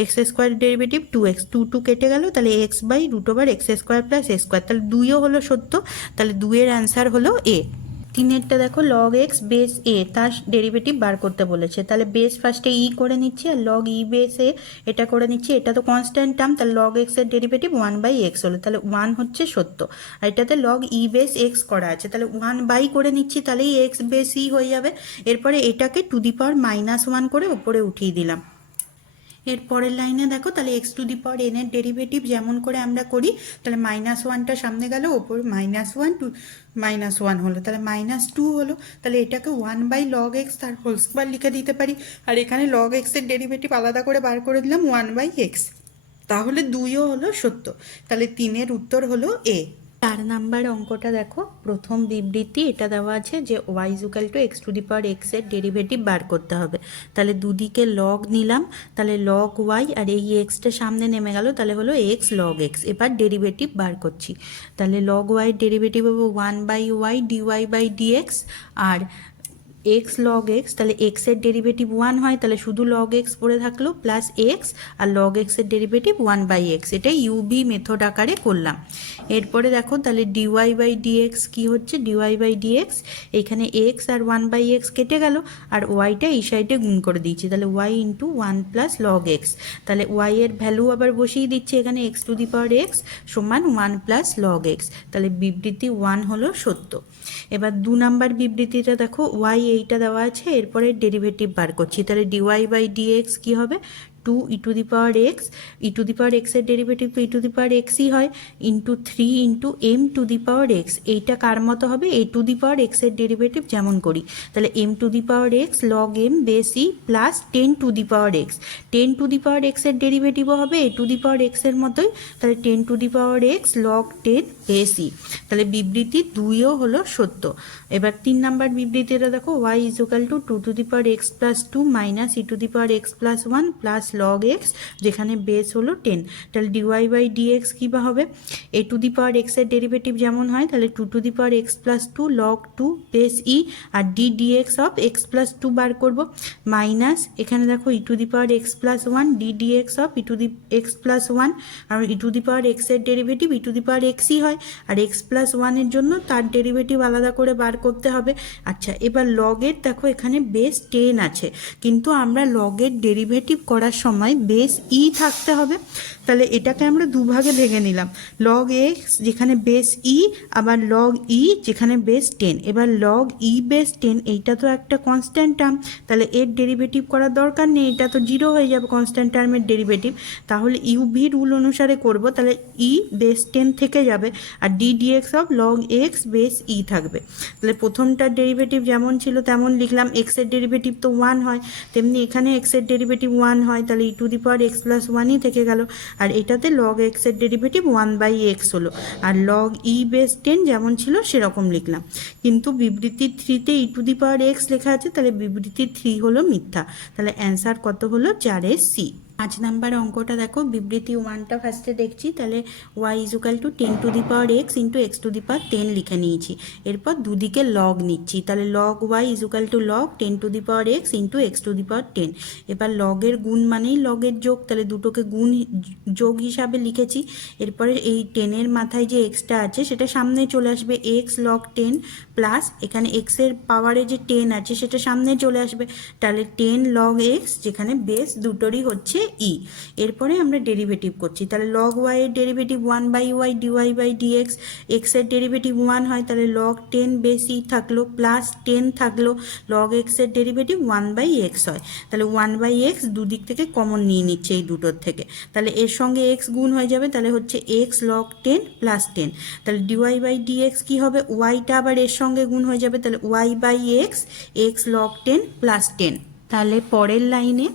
x square derivative 2x, 2 2 কেটে গেল, তাহলে X by root over x square plus A square, তাহলে 2ও হলো সত্য, তাহলে 2 এর অ্যান্সার হলো এ। তিনেরটা দেখো লগ এক্স বেস এ তার ডেরিভেটিভ বার করতে বলেছে, তাহলে বেস ফার্স্টে ই করে নিচ্ছি আর লগ ই বেস এ এটা করে নিচ্ছি। এটা তো কনস্ট্যান্ট টার্ম, তাহলে লগ এক্সের ডেরিভেটিভ 1/x হলো, তাহলে 1 হচ্ছে সত্য। আর এটাতে লগ ই বেস এক্স করা আছে, তাহলে 1/, করে নিচ্ছি, তাহলেই এক্স বেস ই হয়ে যাবে। এরপরে এটাকে টু দি পাওয়ার -1 করে উপরে উঠিয়ে দিলাম। এর পরের লাইনে দেখো, তাহলে X to the power N এর ডেরিভেটিভ যেমন করে আমরা করি, তাহলে -1টা সামনে গেল, ওপর -1 টু -1 হলো, তাহলে -2 হলো। তাহলে এটাকে 1/log x তার হোল স্কোয়ার লিখে দিতে পারি। আর এখানে log x এর ডেরিভেটিভ আলাদা করে বার করে দিলাম 1/x, তাহলে 2ও হলো সত্য। তাহলে 3-এর উত্তর হলো এ। 4 নাম্বার অঙ্কটা দেখো, প্রথম বিবৃতি এটা দেওয়া আছে যে y = x to the power x এর ডেরিভেটিভ বার করতে হবে। তাহলে দুদিকে লগ নিলাম, তাহলে লগ y আর এই এক্সটা সামনে নেমে গেল, তাহলে হলো x log x। এবার ডেরিভেটিভ বার করছি, তাহলে লগ y এর ডেরিভেটিভ হবে 1/y dy/dx, আর x log x, তাহলে x এর ডেরিভেটিভ 1 হয়, তাহলে শুধু log x পড়ে থাকলো প্লাস x, আর log x এর ডেরিভেটিভ 1/x। এটাই ইউবি মেথড আকারে করলাম। এরপরে দেখো, তাহলে dy/dx কি হচ্ছে, dy/dx এখানে x আর 1/x কেটে গেল, আর yটা এই সাইডে গুণ করে দিচ্ছি, তাহলে y × 1 + log x। তাহলে y এর ভ্যালু আবার বসিয়ে দিচ্ছি এখানে, x to the power x সমান 1 + log x, তাহলে বিবৃতি 1 হলো সত্য। এবার 2 নাম্বার বিবৃতিটা দেখো, y এইটা দেওয়া আছে, এরপরে ডেরিভেটিভ বার করছি, তাহলে dy/dx কি হবে, 2 e to the power x, e to the power x এর ডেরিভেটিভ তো e টু দি পাওয়ার xই হয়, into 3 × m two the power x। এইটা কার মতো হবে, a to the power x এর ডেরিভেটিভ যেমন করি, তাহলে m two the power x log m base E plus 10 to the power x। 10 to the power x এর ডেরিভেটিভও হবে a to the power x এর মতোই, তাহলে 10 to the power x log 10 base e, তাহলে বিবৃতি 2ও হলো সত্য। এবার 3 নাম্বার বিবৃতিটা দেখো, y = 2 to the power x + 2 - e to the power x + 1 plus log x, যেখানে বেস হলো 10। তাহলে dy/dx কী বা হবে, a to the power x এর ডেরিভেটিভ যেমন হয়, তাহলে 2 to the power x + 2 log 2 base E, আর ddx অফ x + 2 বার করব, মাইনাস এখানে দেখো e to the power x + 1 ddx of e to the x + 1, আর e to the power x এর derivative e to the power xই হয়, আর x + 1 এর জন্য তার ডেরিভেটিভ আলাদা করে বার করতে হবে। আচ্ছা, এবার লগের দেখো এখানে বেস 10 আছে, কিন্তু আমরা লগের ডেরিভেটিভ করার সময় বেস ই থাকতে হবে, তাহলে এটাকে আমরা দুভাগে ভেঙে নিলাম, লগ এক্স যেখানে বেস ই, আবার লগ ই যেখানে বেস 10। এবার লগ ই বেস 10 এইটা তো একটা কনস্ট্যান্ট টার্ম, তাহলে এর ডেরিভেটিভ করার দরকার নেই, এটা তো 0 হয়ে যাবে কনস্ট্যান্ট টার্মের ডেরিভেটিভ, তাহলে ইউভি রুল অনুসারে করব, তাহলে ই বেস 10 থেকে যাবে, আর ddx of log x base e থাকবে। তাহলে প্রথমটার ডেরিভেটিভ যেমন ছিল তেমন লিখলাম, এক্সের ডেরিভেটিভ তো 1 হয়, তেমনি এখানে এক্সের ডেরিভেটিভ 1 হয়, তাহলে e to the power x + 1ই থেকে গেল, আর এটাতে log x এর ডেরিভেটিভ 1/x হলো, আর log e বেস 10 যেমন ছিল সেরকম লিখলাম। কিন্তু বিবৃতি 3-তে e to the power x লেখা আছে, তাহলে বিবৃতি 3 হলো মিথ্যা, তাহলে অ্যান্সার কত হলো, 4-এর সি। 5 নাম্বার অঙ্কটা দেখো, বিবৃতি 1টা ফার্স্টে দেখছি, তাহলে y = 10 to the power x × x to the power 10 লিখে নিয়েছি, এরপর দুদিকে লগ নিচ্ছি, তাহলে log y = log 10 to the power x × x to the power 10। এবার লগের গুণ মানেই লগের যোগ, তাহলে দুটোকে গুণ যোগ হিসাবে লিখেছি। এরপরে এই 10-এর মাথায় যে এক্সটা আছে সেটা সামনে চলে আসবে, x log 10 প্লাস এখানে x এর পাওয়ারে যে 10 আছে সেটা সামনে চলে আসবে, তাহলে 10 log x যেখানে বেস দুটোরই হচ্ছে ই। এরপরে আমরা ডেরিভেটিভ করছি, তাহলে log y এর ডেরিভেটিভ 1/y dy/dx, x এর ডেরিভেটিভ 1 হয়, তাহলে log 10 বেস ই থাকলো প্লাস 10 থাকলো, log x এর ডেরিভেটিভ 1/x হয়, তাহলে 1/x দুদিক থেকে কমন নিয়ে নিচ্ছে এই দুটোর থেকে, তাহলে এর সঙ্গে x গুণ হয়ে যাবে, তাহলে হচ্ছে x log 10 প্লাস 10, তাহলে dy/dx কি হবে, yটা আবার এর সঙ্গে গুণ হয়ে যাবে, তাহলে y/x x log 10 প্লাস 10। তাহলে পরের লাইনে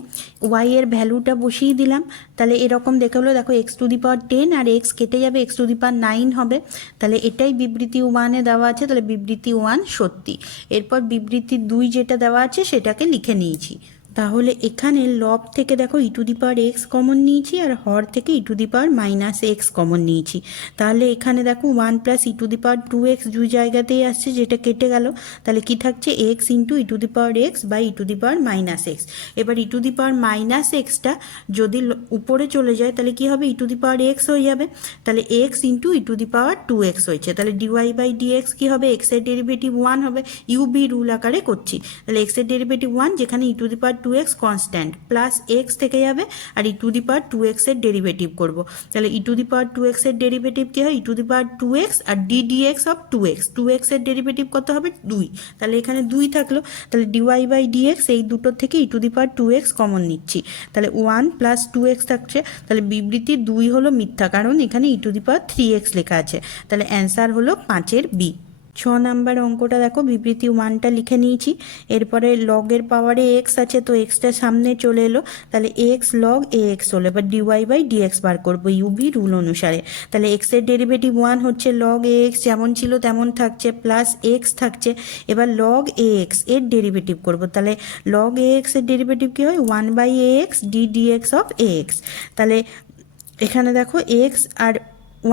y এর ভ্যালুটা বসিয়ে দিলাম, তাহলে এরকম দেখে হলো, দেখো x টু দি পাওয়ার 10 আর x কেটে যাবে, x টু দি পাওয়ার 9 হবে, তাহলে এটাই বিবৃতি 1-এ দেওয়া আছে, তাহলে বিবৃতি 1 সত্যি। এরপর বিবৃতি 2 যেটা দেওয়া আছে সেটাকে লিখে নিয়েছি, তাহলে এখানে লব থেকে দেখো e to the power x common নিয়েছি আর হর থেকে e to the power minus x common নিয়েছি। তাহলে এখানে দেখো 1 plus E to the power 2x দুই জায়গাতেই আসছে, যেটা কেটে গেল। তাহলে কি থাকছে, x into e to the power x by e to the power minus x. এবার e to the power minus এক্সটা যদি উপরে চলে যায় তাহলে কি হবে, e to the power x হয়ে যাবে। তাহলে x into e to the power 2x হয়েছে। তাহলে ডিওয়াই বাই ডিএক্স কী হবে, এক্সের ডেরিভেটিভ 1 হবে। ইউবি রুল আকারে করছি। তাহলে এক্সের ডেরিভেটিভ 1, যেখানে e to the power 2x constant, plus x থেকে যাবে আর ই টু দি পাওয়ার 2x এর ডেরিভেটিভ করব। তাহলে ই টু দি পাওয়ার 2x এর ডেরিভেটিভ কী হয়, e to the power 2x আর ডিডিএক্স অফ 2x এর ডেরিভেটিভ কত হবে, 2। তাহলে এখানে 2 থাকলো। তাহলে ডিওয়াই বাই ডিএক্স এই দুটোর থেকে e to the power 2x common নিচ্ছি। তাহলে 1 প্লাস 2x থাকছে। তাহলে বিবৃতি 2 হলো মিথ্যা, কারণ এখানে ই টু দি পাওয়ার 3x লেখা আছে। তাহলে অ্যান্সার হলো 5-এর বি। 6 নাম্বার অঙ্কটা দেখো, বিবৃতি 1টা লিখে নিয়েছি। এরপরে লগের পাওয়ারে এক্স আছে, তো এক্সটা সামনে চলে এলো। তাহলে এক্স লগ এ এক্স হলো। এবার ডিওয়াই বাই ডিএক্স বার করবো ইউভি রুল অনুসারে। তাহলে এক্সের ডেরিভেটিভ 1 হচ্ছে লগ এ এক্স, যেমন ছিল তেমন থাকছে, প্লাস এক্স থাকছে। এবার লগ এ এক্স এর ডেরিভেটিভ করবো। তাহলে লগ এ এক্স এর ডেরিভেটিভ কী হয়, 1 by A X D dx of A X. তাহলে এখানে দেখো এক্স আর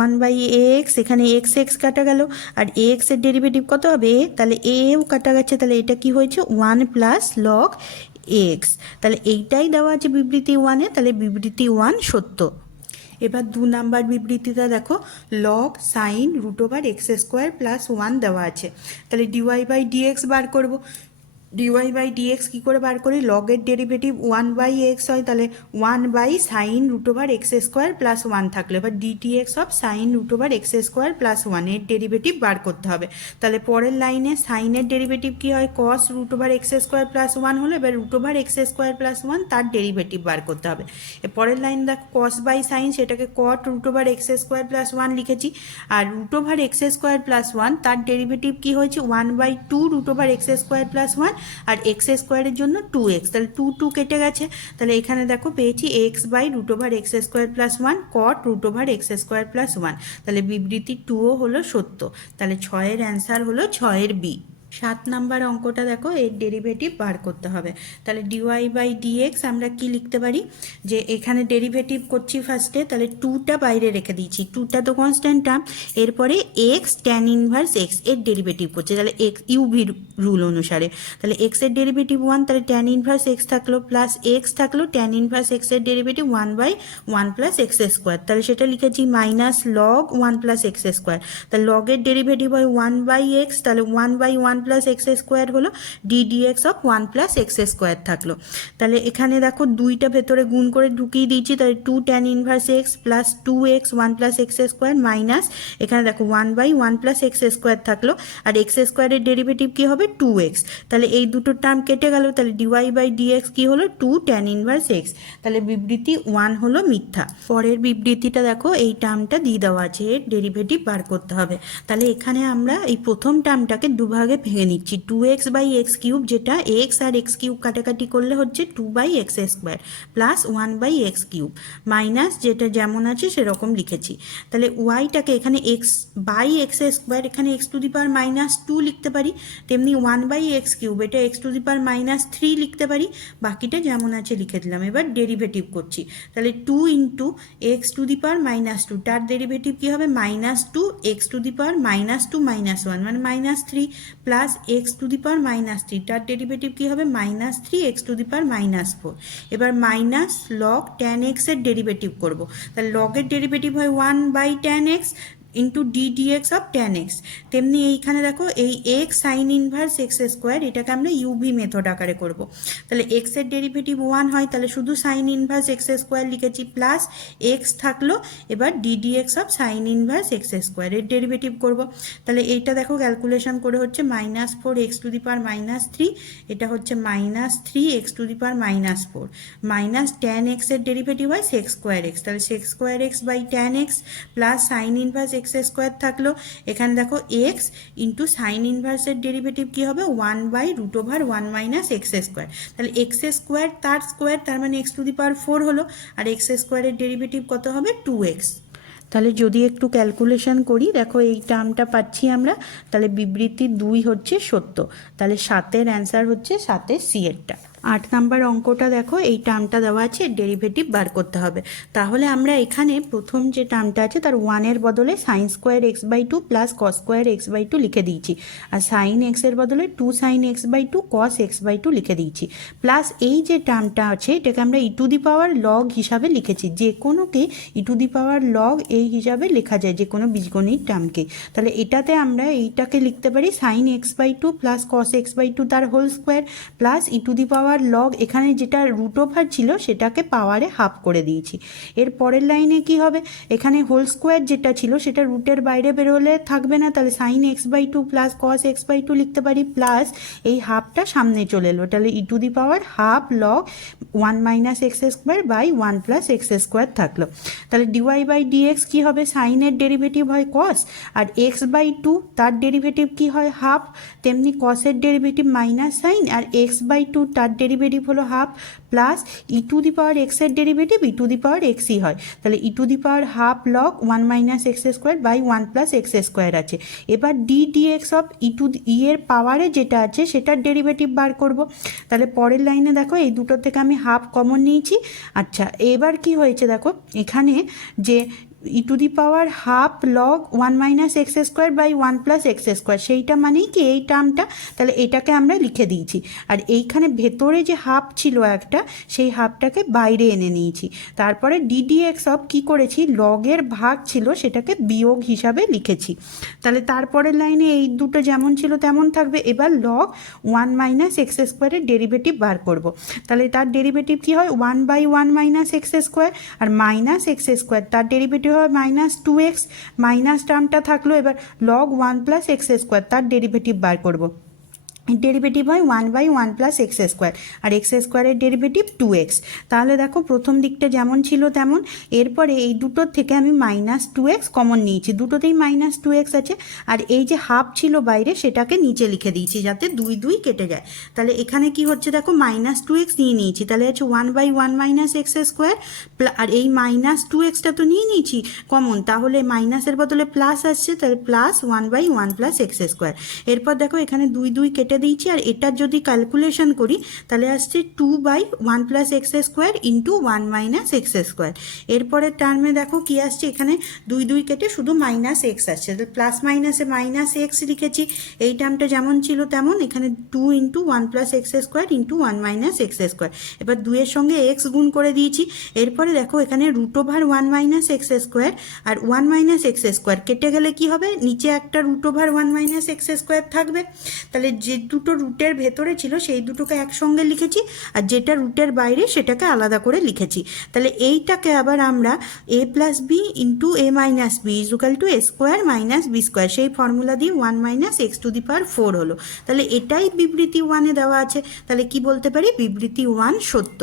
1 বাই এ এক্স, এখানে এক্স এক্স কাটা গেল, আর এ এক্সের ডেরিভেটিভ কত হবে, তাহলে এও কাটা গেছে। তাহলে এটা কি হয়েছে, 1 প্লাস লগ এক্স। তাহলে এইটাই দেওয়া আছে বিবৃতি 1-এ। তাহলে বিবৃতি 1 সত্য। এবার 2 নাম্বার বিবৃতিটা দেখো, log sine root over x square plus 1 দেওয়া আছে। তাহলে ডিওয়াই বাই ডিএক্স বার করবো। ডিওয়াই বাই ডিএক্স কী করে বার করি, লগের ডেরিভেটিভ 1 বাই এক্স হয়, তাহলে 1 by sine root over x square plus 1 থাকলে এবার d dx of sine root over x square plus 1 এর ডেরিভেটিভ বার করতে হবে। তাহলে পরের লাইনে সাইনের ডেরিভেটিভ কী হয়, cos root over x square plus 1 হলো। এবার root over x square plus 1 তার ডেরিভেটিভ বার করতে হবে। পরের লাইন দেখো, কস বাই সাইন, সেটাকে cot root over x square plus 1 লিখেছি। আর root over x square plus 1 তার ডেরিভেটিভ কী হয়েছে, 1 by 2 root over x square plus 1, আর এক্স স্কোয়ারের জন্য 2x। তাহলে 2 কেটে গেছে। তাহলে এখানে দেখো পেয়েছি x by root over x square plus 1 cot root over x square plus 1। তাহলে বিবৃতি 2ও হলো সত্য। তাহলে 6-এর অ্যান্সার হলো 6-এর বি। 7 নাম্বার অঙ্কটা দেখো, এর ডেরিভেটিভ বার করতে হবে। তাহলে ডিওয়াই বাই ডিএক্স আমরা কি লিখতে পারি, যে এখানে ডেরিভেটিভ করছি ফার্স্টে, তাহলে 2টা বাইরে রেখে দিয়েছি, 2টা তো কনস্ট্যান্ট টার্ম। এরপরে এক্স ট্যান ইনভার্স এক্স এর ডেরিভেটিভ করছে, তাহলে এক্স ইউভি রুল অনুসারে। তাহলে এক্স এর ডেরিভেটিভ 1, তাহলে ট্যান ইনভার্স এক্স থাকলো, প্লাস এক্স থাকলো, ট্যান ইনভার্স এক্স এর derivative 1 by 1 plus x square. তাহলে সেটা লিখেছি minus log 1 plus x square. তাহলে লগের ডেরিভেটিভ হয় 1 বাই এক্স, তাহলে 1 বাই 1 প্লাস এক্স স্কোয়ার হলো, d dx of 1 plus x square থাকলো। তাহলে এখানে দেখো 2টা ভেতরে গুণ করে ঢুকিয়ে দিয়েছি। তাহলে 2 tan inverse x plus 2x 1 plus x square minus এখানে দেখো 1 বাই 1 প্লাস এক্স স্কোয়ার থাকলো, আর এক্স স্কোয়ারের ডেরিভেটিভ কী হবে, 2x। তাহলে এই দুটো টার্ম কেটে গেল। তাহলে ডিওয়াই বাই ডিএক্স কী হলো, 2 ট্যান ইনভার্স এক্স। তাহলে বিবৃতি 1 হলো মিথ্যা। পরের বিবৃতিটা দেখো, এই টার্মটা দিয়ে দেওয়া আছে, এর ডেরিভেটিভ বার করতে হবে। তাহলে এখানে আমরা এই প্রথম টার্মটাকে দুভাগে ভেঙে নিচ্ছি। 2x বাই এক্স কিউব, যেটা এক্স আর এক্স কিউব কাটাকাটি করলে হচ্ছে 2 by x square, plus 1 by x cube, minus যেটা যেমন আছে সেরকম লিখেছি। তাহলে ওয়াইটাকে এখানে এক্স বাই এক্স স্কোয়ার, এখানে x to the power minus 2 লিখতে পারি। তেমনি 1 বাই এক্স কিউব, এটা x to the power minus 3 লিখতে পারি। বাকিটা যেমন আছে লিখে দিলাম। এবার ডেরিভেটিভ করছি। তাহলে 2 into x to the power minus 2, তার ডেরিভেটিভ কী হবে, minus 2 x to the power minus 2 মাইনাস 1 মানে minus 3, plus x to the power minus 3, তার ডেরিভেটিভ কী হবে, minus 3 x to the power minus 4। এবার মাইনাস লগ ট্যান এক্সের ডেরিভেটিভ করবো। তাহলে লগের ডেরিভেটিভ হয় 1 by tan x into d dx of tan x. তেমনি এইখানে দেখো এই x sign inverse x square, এটাকে আমরা ইউভি মেথড আকারে করব। তাহলে এক্সের ডেরিভেটিভ 1 হয়, তাহলে শুধু সাইন ইনভার্স এক্স স্কোয়ার লিখেছি, প্লাস এক্স থাকলো। এবার d dx of sine inverse x square এর ডেরিভেটিভ করব। তাহলে এইটা দেখো ক্যালকুলেশন করে হচ্ছে minus 4 x to the power minus 3, এটা হচ্ছে minus 3 x to the power minus 4, minus tan এক্সের ডেরিভেটিভ হয় সেক স্কোয়ার এক্স, তাহলে sec square x by tan x, plus sine inverse x square থাকলো। এখানে দেখো এক্স ইন্টু সাইন ইনভার্সের ডেরিভেটিভ কী হবে, 1 by root over 1 minus x square. তাহলে এক্স স্কোয়ার তার মানে এক্স টু দি পাওয়ার 4 হলো, আর এক্স স্কোয়ারের ডেরিভেটিভ কত হবে, 2x। তাহলে যদি একটু ক্যালকুলেশন করি, দেখো এই টার্মটা পাচ্ছি আমরা। তাহলে বিবৃতি 2 হচ্ছে সত্য। তাহলে 7-এর অ্যান্সার হচ্ছে 7-এর সি এরটা। 8 নাম্বার অঙ্কটা দেখো, এই টার্মটা দেওয়া আছে, ডেরিভেটিভ বার করতে হবে। তাহলে আমরা এখানে প্রথম যে টার্মটা আছে তার 1-এর বদলে sine square x by two plus cos square x by two লিখে দিয়েছি, আর সাইন এক্সের বদলে 2 sine x by two cos x by two লিখে দিয়েছি। প্লাস এই যে টার্মটা আছে এটাকে আমরা ই টু দি পাওয়ার লগ হিসাবে লিখেছি। যে কোনোকে ই টু দি পাওয়ার লগ এই হিসাবে লেখা যায়, যে কোনো বীজগণিত টার্মকে। তাহলে এটাতে আমরা এইটাকে লিখতে পারি sine x by two plus cos x by two তার whole square plus E to the power log, এখানে যেটা রুট ওভার ছিল সেটাকে পাওয়ারে হাফ করে দিয়েছি। এর পরের লাইনে কি হবে, এখানে হোল স্কোয়ার যেটা ছিল সেটা রুটের বাইরে বেরোলে থাকবে না, তাহলে sine x by two plus cos x by two লিখতে পারি, প্লাস এই হাফটা সামনে চলে এলো, তাহলে ই to the power half log 1 minus x square by 1 plus x square থাকলো। তাহলে ডিওয়াই বাই ডিএক্স কী হবে, সাইনের ডেরিভেটিভ হয় কস, আর এক্স বাই টু তার ডেরিভেটিভ কী হয় হাফ, তেমনি কসের ডেরিভেটিভ মাইনাস সাইন, আর এক্স বাই টু তার ডেরিভেটিভ হলো half, plus E to the power এক্সের derivative E to the power এক্সই হয়। তাহলে ই to the power half log 1 minus x square by 1 plus x square আছে। এবার ডি ডিএক্স অফ ই এর পাওয়ারে যেটা আছে সেটার ডেরিভেটিভ বার করব। তাহলে পরের লাইনে দেখো এই দুটো থেকে আমি হাফ কমন নিয়েছি। আচ্ছা, এবার কি হয়েছে দেখো, এখানে যে e to the power half log 1 minus x square by 1 plus x square, সেইটা মানেই কি এই টার্মটা, তাহলে এটাকে আমরা লিখে দিয়েছি। আর এইখানে ভেতরে যে হাফ ছিল একটা, সেই হাফটাকে বাইরে এনে নিয়েছি। তারপরে ডিডিএক্স অফ কী করেছি, লগের ভাগ ছিল সেটাকে বিয়োগ হিসাবে লিখেছি। তাহলে তারপরের লাইনে এই দুটো যেমন ছিল তেমন থাকবে। এবার লগ 1 মাইনাস এক্স স্কোয়ারের ডেরিভেটিভ বার করব। তাহলে তার ডেরিভেটিভ কী হয়, 1 বাই 1 মাইনাস এক্স স্কোয়ার, আর মাইনাস এক্স স্কোয়ার তার ডেরিভেটিভ হয় মাইনাস 2x, মাইনাস টার্মটা থাকলো। এবার লগ 1 প্লাস এক্স স্কোয়ার তার ডেরিভেটিভ বার করব। ডেরিভেটিভ হয় 1 বাই 1 প্লাস এক্স স্কোয়ার, আর এক্স স্কোয়ারের ডেরিভেটিভ 2x। তাহলে দেখো প্রথম দিকটা যেমন ছিল তেমন। এরপরে এই দুটোর থেকে আমি মাইনাস 2x কমন নিয়েছি, দুটোতেই মাইনাস 2x আছে, আর এই যে হাফ ছিল বাইরে সেটাকে নিচে লিখে দিয়েছি যাতে 2 2 কেটে যায়। তাহলে এখানে কি হচ্ছে দেখো, মাইনাস 2x নিয়ে নিয়েছি, তাহলে আছে 1 বাই 1 মাইনাস এক্স স্কোয়ার, আর এই মাইনাস 2xটা তো নিয়ে নিয়েছি কমন, তাহলে মাইনাসের বদলে প্লাস আসছে, তাহলে plus 1 by 1 plus x square. এরপর দেখো এখানে 2 2 কেটে দিয়েছি, আর এটার যদি ক্যালকুলেশন করি তাহলে আসছে 2 by 1 plus x square into 1 minus x square. এরপরের টার্মে দেখো কি আসছে, এখানে 2 2 কেটে শুধু মাইনাস এক্স আসছে, তাহলে প্লাস মাইনাসে মাইনাস এক্স লিখেছি। এই টার্মটা যেমন ছিল তেমন, এখানে 2 into 1 plus x square into 1 minus x square. এবার 2 এর সঙ্গে এক্স গুণ করে দিয়েছি। এরপরে দেখো এখানে root over 1 minus x square আর 1 মাইনাস এক্স স্কোয়ার কেটে গেলে কি হবে, নিচে একটা root over 1 minus x square থাকবে। তাহলে যে দুটো রুটের ভেতরে ছিল সেই দুটোকে একসঙ্গে লিখেছি, আর যেটা রুটের বাইরে সেটাকে আলাদা করে লিখেছি। তাহলে এইটাকে আবার আমরা এ plus B into A minus B equal to A square minus B square, সেই ফর্মুলা দিয়ে 1 minus x to the power 4 হলো। তাহলে এটাই বিবৃতি 1-এ দেওয়া আছে। তাহলে কি বলতে পারি, বিবৃতি 1 সত্য।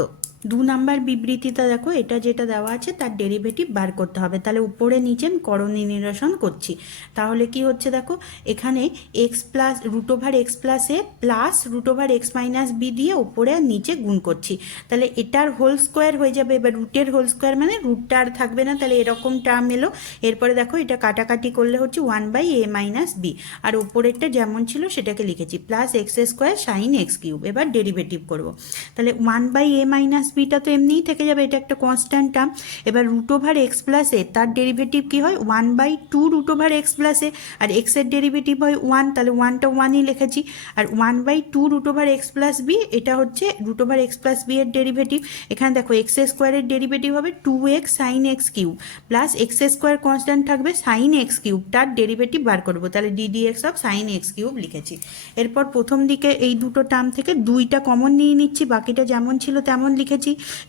2 নাম্বার বিবৃতিটা দেখো, এটা যেটা দেওয়া আছে তার ডেরিভেটিভ বার করতে হবে। তাহলে উপরে নিচে আমি করণী নিরসন করছি। তাহলে কি হচ্ছে দেখো, এখানে x plus root over x plus a plus root over x minus b দিয়ে উপরে আর নিচে গুণ করছি। তাহলে এটার হোল স্কোয়ার হয়ে যাবে। এবার রুটের হোল স্কোয়ার মানে রুটটা আর থাকবে না, তাহলে এরকম টার্ম এলো। এরপরে দেখো এটা কাটাকাটি করলে হচ্ছে 1 বাই এ মাইনাস বি, আর উপরেরটা যেমন ছিল সেটাকে লিখেছি, plus x square sign x cube. এবার ডেরিভেটিভ করব। তাহলে 1 বাই এ মাইনাস বিটা তো এমনিই থেকে যাবে, এটা একটা কনস্ট্যান্ট টার্ম। এবার root over x plus a তার ডেরিভেটিভ কী হয়, 1 by 2 root over x plus a, আর এক্সের ডেরিভেটিভ হয় 1, তাহলে 1টা 1ই লিখেছি। আর 1 by 2 root over x plus b, এটা হচ্ছে root over x plus b এর ডেরিভেটিভ। এখানে দেখো এক্স স্কোয়ারের ডেরিভেটিভ হবে 2x sine x cube, plus x square constant থাকবে সাইন এক্স কিউব, তার ডেরিভেটিভ বার করবো। তাহলে ddx of sine x cube লিখেছি। এরপর প্রথম দিকে এই দুটো টার্ম থেকে 2টা কমন নিয়ে নিচ্ছি, বাকিটা যেমন ছিল তেমন লিখেছি,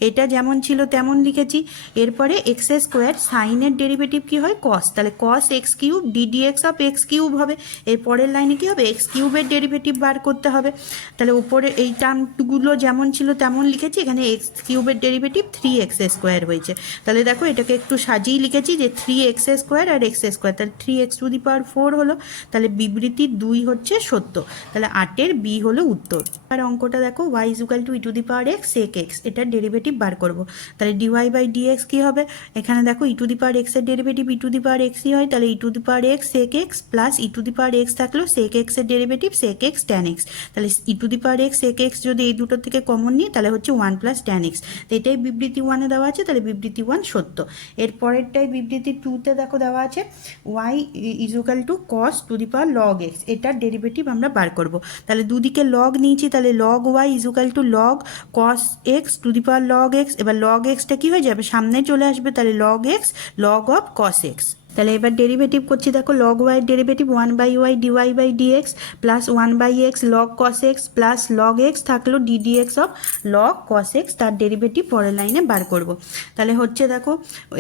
এটা যেমন ছিল তেমন লিখেছি। এরপরে এক্স স্কোয়ার সাইনের ডেরিভেটিভ কি হয়, কস, তাহলে cos x cube ddx of x cube হবে। এর পরের লাইনে কি হবে, এক্স কিউবের ডেরিভেটিভ বার করতে হবে। তাহলে উপরে এই টার্মগুলো যেমন ছিল তেমন লিখেছি, এখানে এক্স কিউবের ডেরিভেটিভ 3x স্কোয়ার হয়েছে। তাহলে দেখো এটাকে একটু সাজিয়ে লিখেছি যে 3x স্কোয়ার আর এক্স স্কোয়ার, তাহলে 3x টু দি পাওয়ার 4 হলো। তাহলে বিবৃতি 2 হচ্ছে সত্য। তাহলে 8-এর বি হলো উত্তর। আর অঙ্কটা দেখো, y equal to e to the power x sec x, এটা এটার ডেরিভেটিভ বার করব। তাহলে ডিওয়াই বাই ডিএক্স কী হবে, এখানে দেখো ই টু দি পাওয়ার এক্সের derivative E to the power এক্সই হয়, তাহলে ই to the power x sec x plus E to the power x থাকলো সেক এক্সের derivative sec x tan x. তাহলে ই to the power x sec x যদি এই দুটোর থেকে কমন নিই তাহলে হচ্ছে 1 প্লাস ট্যান এক্স। তো এটাই বিবৃতি 1-এ দেওয়া আছে, তাহলে বিবৃতি 1 সত্য। এর পরেরটাই বিবৃতি 2-তে দেখো দেওয়া আছে y equal to cos to the power log x, এটার ডেরিভেটিভ আমরা বার করব। তাহলে দুদিকে লগ নিয়েছি, তাহলে log y equal to log cos x to the power log x. এবার লগ এক্সটা কী হয়ে যাবে, সামনে চলে আসবে, তাহলে log x log of cos x. তাহলে এবার ডেরিভেটিভ করছি, দেখো log y derivative 1 by y dy by dx plus 1 by x log cos x plus log x থাকলো ddx of log cos x, তার ডেরিভেটিভ পরের লাইনে বার করব। তাহলে হচ্ছে দেখো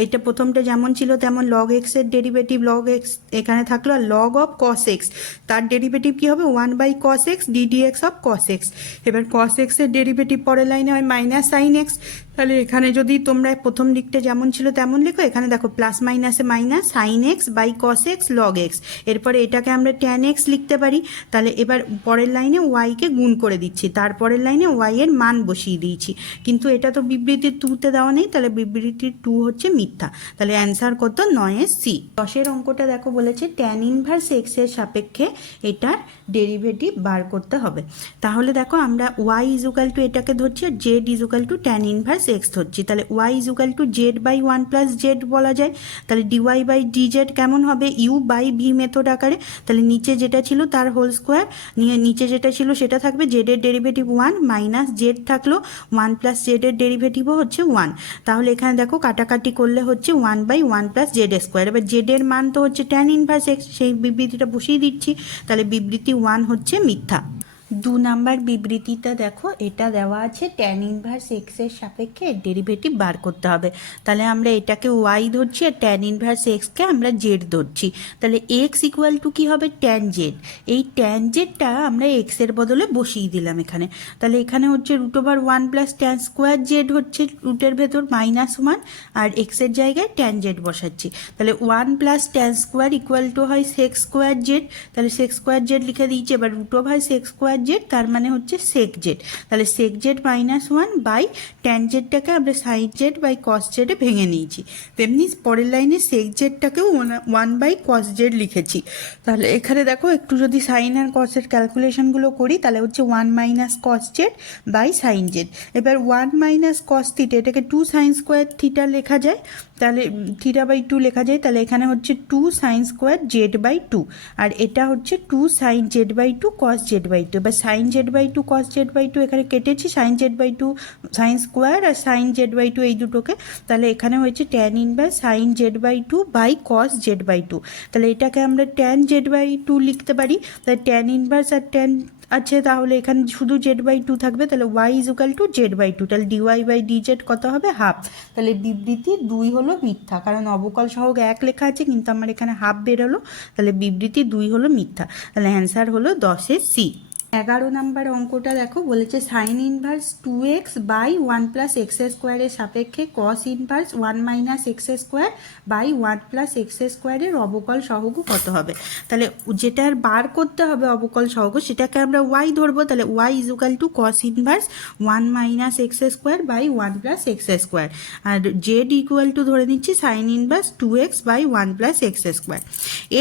এটা প্রথমটা যেমন ছিল তেমন লগ এক্সের ডেরিভেটিভ লগ এক্স এখানে থাকলো, আর লগ অফ কস এক্স তার ডেরিভেটিভ কী হবে 1 by cos x d dx of cos x. এবার কস এক্সের ডেরিভেটিভ পরের লাইনে হয় মাইনাস সাইন এক্স। তাহলে এখানে যদি তোমরা প্রথম দিকটা যেমন ছিল তেমন লিখো, এখানে দেখো প্লাস মাইনাসে minus sine x by cos x log x. এরপরে এটাকে আমরা ট্যান এক্স লিখতে পারি। তাহলে এবার পরের লাইনে ওয়াইকে গুণ করে দিচ্ছি, তারপরের লাইনে ওয়াই এর মান বসিয়ে দিয়েছি, কিন্তু এটা তো বিবৃতির 2-তে দেওয়া নেই, তাহলে বিবৃতির 2 হচ্ছে মিথ্যা। তাহলে অ্যান্সার কত 9-এর সি। 10-এর অঙ্কটা দেখো বলেছে ট্যান ইনভার্স এক্সের সাপেক্ষে এটার ডেরিভেটিভ বার করতে হবে। তাহলে দেখো আমরা ওয়াই ইজুকাল টু এটাকে ধরছি আর z equal to tan inverse x ধরছি। তাহলে Y equal to z by 1 plus z বলা যায়। তাহলে ডিওয়াই বাই ডিজেড কেমন হবে, ইউ বাই ভি মেথড আকারে। তাহলে নিচে যেটা ছিল তার হোল স্কোয়ার, নিচে যেটা ছিল সেটা থাকবে, জেডের ডেরিভেটিভ 1 মাইনাস জেড থাকলো 1 প্লাস জেডের ডেরিভেটিভও হচ্ছে 1। তাহলে এখানে দেখো কাটাকাটি করলে হচ্ছে 1 বাই 1 প্লাস জেড স্কোয়ার। এবার জেডের মান তো হচ্ছে ট্যান ইনভার্স এক্স, সেই বিবৃতিটা বসিয়ে দিচ্ছি। তাহলে বিবৃতি 1 হচ্ছে মিথ্যা। 2 নাম্বার বিবৃতিটা দেখো এটা দেওয়া আছে ট্যান ইনভার্স এক্সের সাপেক্ষে ডেরিভেটিভ বার করতে হবে। তাহলে আমরা এটাকে ওয়াই ধরছি আর ট্যান ইনভার্স এক্সকে আমরা জেড ধরছি। তাহলে এক্স ইকুয়াল টু কী হবে ট্যান জেড, এই ট্যান জেডটা আমরা এক্সের বদলে বসিয়ে দিলাম এখানে। তাহলে এখানে হচ্ছে √1 প্লাস ট্যান স্কোয়ার জেড হচ্ছে রুটের ভেতর -1 আর এক্সের জায়গায় ট্যান জেড বসাচ্ছি। তাহলে 1 plus tan square equal to হয় সেক স্কোয়ার জেড, তাহলে সেক স্কোয়ার জেড লিখে দিয়েছি। এবার √হয় সেক স্কোয়ার জেড, তার মানে হচ্ছে সেক জেড। তাহলে সেক জেড -1 বাই ট্যান জেডটাকে আমরা সাইন জেড বাই কস জেডে ভেঙে নিয়েছি। তেমনি পরের লাইনে সেক জেডটাকেও 1 বাই কস জেড লিখেছি। তাহলে এখানে দেখো একটু যদি সাইন আর কসের ক্যালকুলেশনগুলো করি তাহলে হচ্ছে 1 minus cos z by sine z. এবার 1 মাইনাস কস থিটা এটাকে 2 সাইন স্কোয়ার থিটা লেখা যায়, তাহলে থিটা বাই 2 লেখা যায়। তাহলে এখানে হচ্ছে 2 সাইন স্কোয়ার জেড বাই 2 আর এটা হচ্ছে 2 sine z by 2 cos z by 2। এবার sine z by 2 cos z by 2 এখানে কেটেছি, sine z by 2 sine square আর সাইন জেড বাই 2 এই দুটোকে। তাহলে এখানে হয়েছে tan inverse sine z by 2 by cos z by 2। তাহলে এটাকে আমরা ট্যান জেড বাই 2 লিখতে পারি। তাহলে ট্যান ইনভার্স আর ট্যান আছে, তাহলে এখানে শুধু জেড বাই 2 থাকবে। তাহলে Y equal to z by 2, তাহলে ডিওয়াই বাই ডিজেড কত হবে হাফ। তাহলে বিবৃতি 2 হলো মিথ্যা, কারণ অবকল সহগ 1 লেখা আছে কিন্তু আমার এখানে হাফ বেরোলো। তাহলে বিবৃতি 2 হলো মিথ্যা। তাহলে অ্যান্সার হলো 10-এর সি। 11 নাম্বার অঙ্কটা দেখো বলেছে sine inverse 2x by 1 plus x স্কোয়ারের সাপেক্ষে cos inverse 1 minus x square by 1 plus x স্কোয়ারের অবকল সহগ কত হবে। তাহলে যেটার বার করতে হবে অবকল সহগ সেটাকে আমরা ওয়াই ধরবো। তাহলে Y equal to cos inverse 1 minus x square by 1 plus x square, আর জেড ইকুয়াল টু ধরে নিচ্ছি sine inverse 2x by 1 plus x square.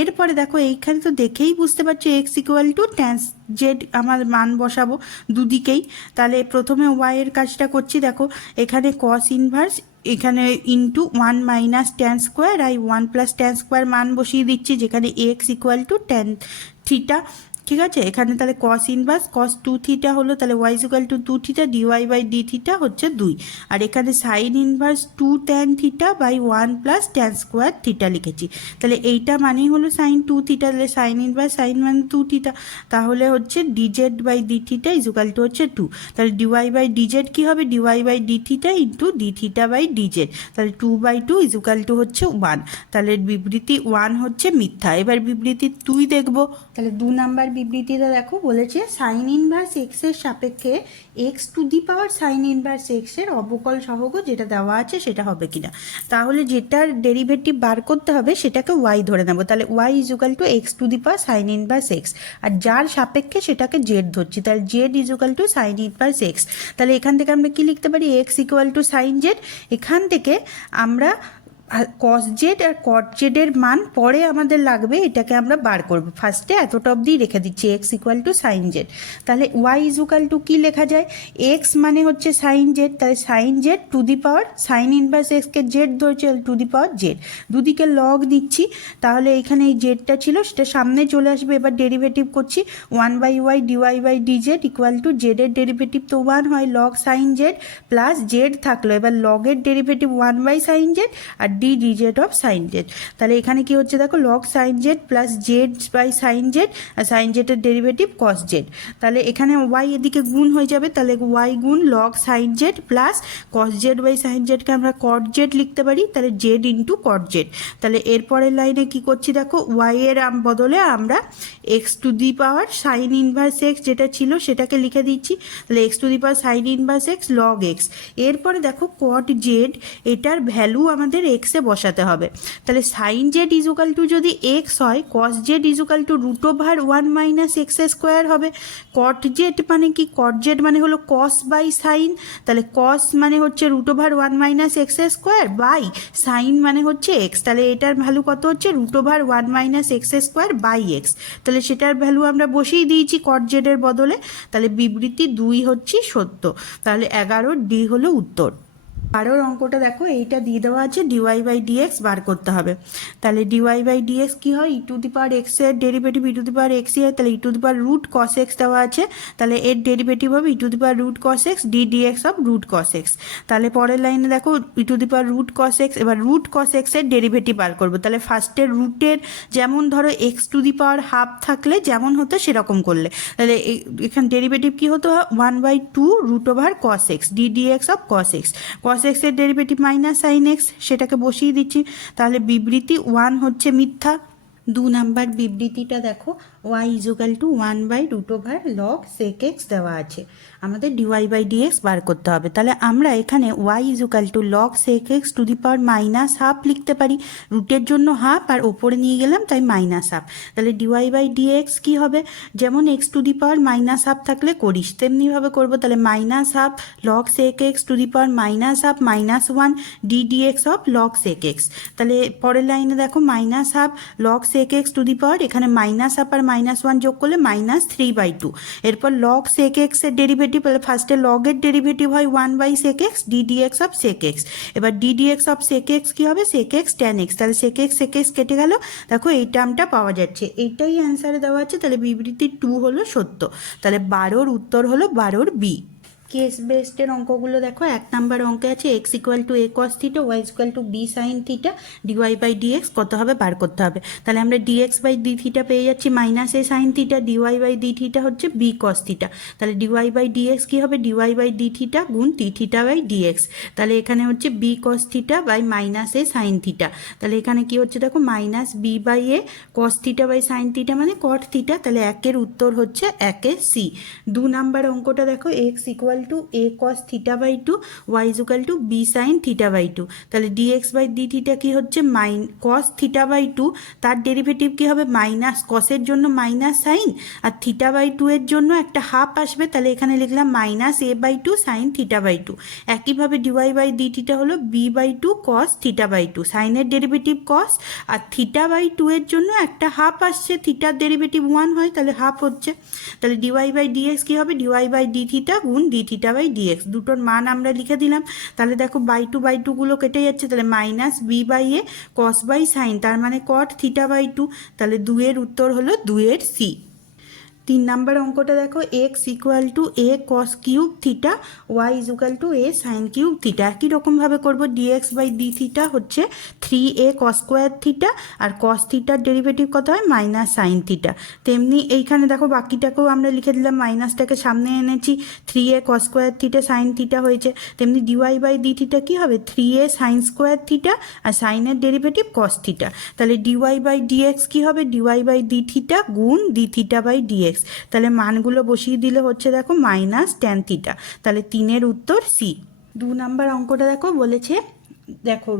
এরপরে দেখো এইখানে তো দেখেই বুঝতে পারছো x equal to tan z আমার মান বসাবো দুদিকেই। তাহলে প্রথমে ওয়াইয়ের কাজটা করছি, দেখো এখানে কস ইনভার্স এখানে ইন্টু 1 মাইনাস ট্যান স্কোয়ার আর 1 প্লাস ট্যান স্কোয়ার মান বসিয়ে দিচ্ছি, যেখানে x equal to tan theta. ঠিক আছে, এখানে তাহলে কস ইনভার্স কস 2 থিটা হলো, তাহলে Y equal to 2 theta dy by d theta হচ্ছে 2। আর এখানে sine inverse 2 tan theta by 1 plus tan square theta লিখেছি। তাহলে এইটা মানেই হলো সাইন 2 থিটা, তাহলে সাইন ইনভার্স সাইন মানে 2 থিটা, তাহলে হচ্ছে dz by d theta equal to হচ্ছে 2। তাহলে ডিওয়াই বাই ডিজেড কী হবে, dy by d theta into d theta by dz, তাহলে 2/2 ইকুয়াল টু হচ্ছে 1। তাহলে বিবৃতি 1 হচ্ছে মিথ্যা। এবার বিবৃতি 2 দেখবো। তাহলে 2 নাম্বার বিবৃতিটা দেখো, বলেছে সাইন ইনভার্স এক্সের সাপেক্ষে x to the power sine inverse এক্সের অবকল সহগ যেটা দেওয়া আছে সেটা হবে কিনা। তাহলে যেটার ডেরিভেটিভ বার করতে হবে সেটাকে ওয়াই ধরে নেবো, তাহলে Y equal to x to the power sine inverse x, আর যার সাপেক্ষে সেটাকে জেড ধরছি, তাহলে z equal to sine inverse x. তাহলে এখান থেকে আমরা কি লিখতে পারি, x equal to sine z. এখান থেকে আমরা কস জেড আর কট জেডের মান পরে আমাদের লাগবে, এটাকে আমরা বার করব। ফার্স্টে এতটা অবধি রেখে দিচ্ছি, x equal to sine z. তাহলে ওয়াই ইজুকাল টু কী লেখা যায়, এক্স মানে হচ্ছে সাইন জেড, তাহলে sine z to the power sine inverse এক্সকে জেড ধরছে টু দি পাওয়ার জেড, দুদিকে লগ দিচ্ছি। তাহলে এখানে এই জেডটা ছিল সেটা সামনে চলে আসবে। এবার ডেরিভেটিভ করছি, 1/y dy by dz equal to জেডের ডেরিভেটিভ তো 1 হয়, log sine z plus z থাকলো, এবার লগের ডেরিভেটিভ 1 বাই সাইন জেড আর d dz of sine z. তাহলে এখানে কি হচ্ছে দেখো, log sine z plus z by sine z, আর সাইন জেডের ডেরিভেটিভ কস জেড। তাহলে এখানে ওয়াই এদিকে গুণ হয়ে যাবে, তাহলে ওয়াই গুণ log sine z plus cos z by sine জেডকে আমরা কট জেড লিখতে পারি, তাহলে জেড ইন্টু কট জেড। তাহলে এরপরের লাইনে কি করছি দেখো, ওয়াই এর বদলে আমরা x to the power sine inverse x যেটা ছিল সেটাকে লিখে দিচ্ছি, তাহলে X to the power sine inverse x log x. এরপরে দেখো কট জেড, এটার ভ্যালু আমাদের এক্সে বসাতে হবে। তাহলে সাইন জেড ইজুকাল টু যদি এক্স হয়, cos z equal to root over 1 minus x square হবে। কট জেড মানে কি, কট জেড মানে হলো কস বাই সাইন, তাহলে কস মানে হচ্ছে root over 1 minus x square by sine মানে হচ্ছে এক্স, তাহলে এটার ভ্যালু কত হচ্ছে root over 1 minus x square by x. তাহলে সেটার ভ্যালু আমরা বসিয়ে দিয়েছি কট জেডের বদলে, তাহলে বিবৃতি 2 হচ্ছে সত্য। তাহলে 11 ডি হলো উত্তর। 12 অঙ্কটা দেখো, এইটা দিয়ে দেওয়া আছে ডিওয়াই বাই ডিএক্স বার করতে হবে। তাহলে ডিওয়াই বাই ডিএক্স কী হয়, ই টু দি পাওয়ার এক্সের derivative E to the power এক্সই হয়, তাহলে ই to the power root cos x দেওয়া আছে, তাহলে এর ডেরিভেটিভ হবে e to the power root cos x D dx of root cos x. তাহলে পরের লাইনে দেখো e to the power root cos x, এবার রুট কস এক্সের ডেরিভেটিভ বার করবো। তাহলে ফার্স্টের রুটের যেমন ধরো x to the power half থাকলে যেমন হতো সেরকম করলে, তাহলে এখানে ডেরিভেটিভ কী হতো, 1/2 root over cos x D dx of cos x. Cos এক্সের ডেরিভেটিভ মাইনাস সাইন এক্স, সেটাকে বসিয়ে দিচ্ছি। তাহলে বিবৃতি 1 হচ্ছে মিথ্যা। 2 নাম্বার বিবৃতিটা দেখো, ওয়াই ইজুকাল টু 1/√ওভার লগ সেক এক্স দেওয়া আছে, আমাদের ডিওয়াই বাই ডিএক্স বার করতে হবে। তাহলে আমরা এখানে y equal to log sec x to the power minus half লিখতে পারি, রুটের জন্য হাফ আর ওপরে নিয়ে গেলাম তাই মাইনাস হাফ। তাহলে ডিওয়াই বাই ডিএক্স কী হবে, যেমন x to the power minus half থাকলে করিস তেমনিভাবে করবো, তাহলে minus half log sec x to the power minus half -1 d dx of log sec x. তাহলে পরের লাইনে দেখো minus half log sec x to the power, এখানে মাইনাস হাফ আর -1 যোগ করলে -3/2। এরপর লগ সেক এক্সের ডেরিভেটিভ, ফার্স্টে লগের ডেরিভেটিভ হয় 1 by sec x D dx of sec x. এবার d dx of sec x কী হবে, সেক এক্স ট্যান এক্স, তাহলে সেক এক্স কেটে গেল, দেখো এই টার্মটা পাওয়া যাচ্ছে, এইটাই অ্যান্সারে দেওয়া আছে। তাহলে বিবৃতি 2 হলো সত্য। তাহলে 12 উত্তর হলো 12 বি। কেস বেসডের অঙ্কগুলো দেখো, 1 নাম্বার অঙ্কে আছে x equal to a cos theta, y equal to b sine theta, dy by dx কত হবে বার করতে হবে। তাহলে আমরা ডিএক্স বাই ডি থিটা পেয়ে যাচ্ছি minus a sine theta, dy by d theta হচ্ছে বি কস থিটা। তাহলে ডিওয়াই বাই ডিএক্স কী হবে, ডিওয়াই বাই ডি থিটা গুণ টি থিটা বাই ডিএক্স। তাহলে এখানে হচ্ছে b cos theta by minus a sine theta. তাহলে এখানে কি হচ্ছে দেখো, minus b by a cos theta by sine theta মানে কট থিটা, তাহলে 1-এর উত্তর হচ্ছে 1-এর সি। 2 নাম্বার অঙ্কটা দেখো, x equal to a cos theta by 2, y equal to b sine theta by 2। তাহলে ডিএক্স বাই ডি থিটা কী হচ্ছে, কস থিটা বাই 2, তার ডেরিভেটিভ কী হবে, মাইনাস কসের জন্য মাইনাস সাইন, আর থিটা বাই 2 এর জন্য একটা হাফ আসবে, তাহলে এখানে লিখলাম -a/2 সাইন থিটা বাই 2। একইভাবে ডিওয়াই বাই ডি থিটা হলো b/2 কস থিটা বাই 2, সাইনের ডেরিভেটিভ কস, আর থিটা বাই 2 এর জন্য একটা হাফ আসছে, থিটার ডেরিভেটিভ 1 হয় তাহলে হাফ হচ্ছে। তাহলে ডিওয়াই বাই ডিএক্স কী হবে, ডিওয়াই বাই ডি থিটা গুণ ডি থিটা বাই ডিএক্স, দুটোর মান আমরা লিখে দিলাম। তাহলে দেখো বাই 2 গুলো কেটে যাচ্ছে, তাহলে minus b by a cos by sine, তার মানে কট থিটা বাই 2। তাহলে 2-এর উত্তর হলো 2-এর সি। তিন নাম্বার অঙ্কটা দেখো, x equal to a cos cube theta, y is equal to a sine cube theta. একই রকমভাবে করবো, ডিএক্স বাই ডি থিটা হচ্ছে 3a কস স্কোয়ার থিটা, আর কস থিটার ডেরিভেটিভ কত হয় মাইনাস সাইন থিটা। তেমনি এইখানে দেখো বাকিটাকেও আমরা লিখে দিলাম, মাইনাসটাকে সামনে এনেছি, 3a cos square theta sine theta হয়েছে। তেমনি ডিওয়াই বাই ডি থিটা কী হবে, 3a সাইন স্কোয়ার থিটা, আর সাইনের ডেরিভেটিভ কস থিটা। তাহলে ডিওয়াই বাই ডিএক্স কী হবে, ডিওয়াই বাই ডি থিটা গুণ ডি থিটা বাই ডিএক্স। তাহলে মানগুলো বসিয়ে দিলে হচ্ছে দেখো মাইনাস ট্যান থিটা। তাহলে 3-এর উত্তর সি। 2 নাম্বার অঙ্কটা দেখো, বলেছে দেখো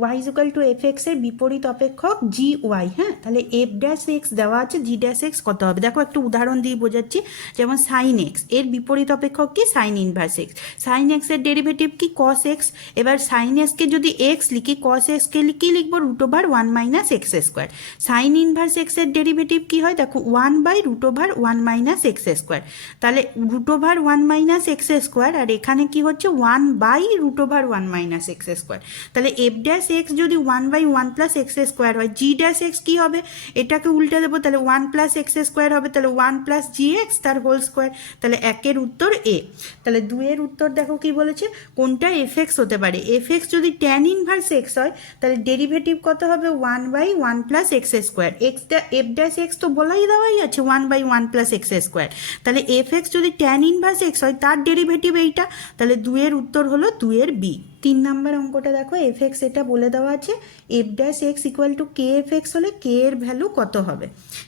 ওয়াই ইকুয়াল টু এফ এক্সের বিপরীত অপেক্ষক জি ওয়াই। হ্যাঁ, তাহলে এফ ড্যাশ এক্স দেওয়া আছে, জি ড্যাশ এক্স কত হবে। দেখো একটু উদাহরণ দিয়ে বোঝাচ্ছি। যেমন সাইন এক্স, এর বিপরীত অপেক্ষক কি সাইন ইনভার্স এক্স। সাইন এক্সের ডেরিভেটিভ কি কস এক্স। এবার সাইন এক্সকে যদি এক্স লিখি, কস এক্সকে কি লিখবো, root over 1 minus x square. Sine inverse এক্সের ডেরিভেটিভ কি হয়, দেখো 1 by root over 1 minus x square. তাহলে root over 1 minus x square, আর এখানে কি হচ্ছে 1 by root over 1 minus x square. তাহলে এফ ড্যাশ এক্স যদি 1 বাই 1 প্লাস এক্স স্কোয়ার হয়, জি ড্যাশ এক্স কী হবে, এটাকে উল্টে দেবো, তাহলে 1 প্লাস এক্স স্কোয়ার হবে, তাহলে 1 প্লাস জি এক্স তার হোল স্কোয়ার। তাহলে 1-এর উত্তর এ। তাহলে 2-এর উত্তর দেখো কি বলেছে, কোনটা এফ এক্স হতে পারে। এফ এক্স যদি ট্যান ইনভার্স এক্স হয়, তাহলে ডেরিভেটিভ কত হবে 1 বাই 1 প্লাস এক্স স্কোয়ার। এক্সটা এফ ড্যাশ এক্স তো দেওয়াই আছে 1 বাই 1 প্লাস এক্স স্কোয়ার। তাহলে এফ এক্স যদি ট্যান ইনভার্স এক্স হয়, তার ডেরিভেটিভ এইটা। তাহলে 2-এর উত্তর হলো 2-এর বি। 3 নাম্বার অঙ্কটা দেখো, এফ এক্স এটা বলে দেওয়া আছে, F dash x equal two K F x হলে কে এর ভ্যালু কত হবে।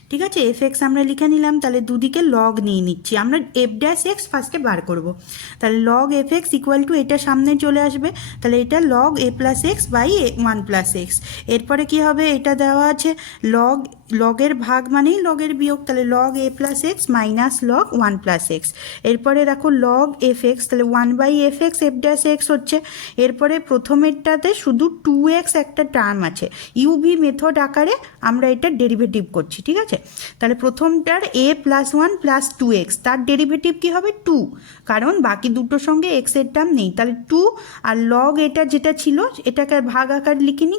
ঠিক আছে, এফ এক্স আমরা লিখে নিলাম। তাহলে দুদিকে লগ নিয়ে নিচ্ছি আমরা, এফ ড্যাশ এক্স ফার্স্টে বার করব। তাহলে log f x equal to এটা সামনে চলে আসবে, তাহলে এটা log a plus x by 1 plus x. এরপরে কী হবে, এটা দেওয়া আছে লগের ভাগ মানেই লগের বিয়োগ, তাহলে log a plus x minus log 1 plus x. এরপরে দেখো লগ এফ এক্স, তাহলে 1 by f x f dash x হচ্ছে। এরপরে প্রথমেরটাতে শুধু 2x একটা টার্ম আছে, ইউভি মেথড আকারে আমরা এটা ডেরিভেটিভ করছি। ঠিক আছে, তাহলে প্রথমটার a প্লাস 1 প্লাস 2x, তার ডেরিভেটিভ কী হবে 2, কারণ বাকি দুটোর সঙ্গে এক্সের টার্ম নেই। তাহলে 2 আর লগ এটা যেটা ছিল এটাকে ভাগ আকার লিখিনি,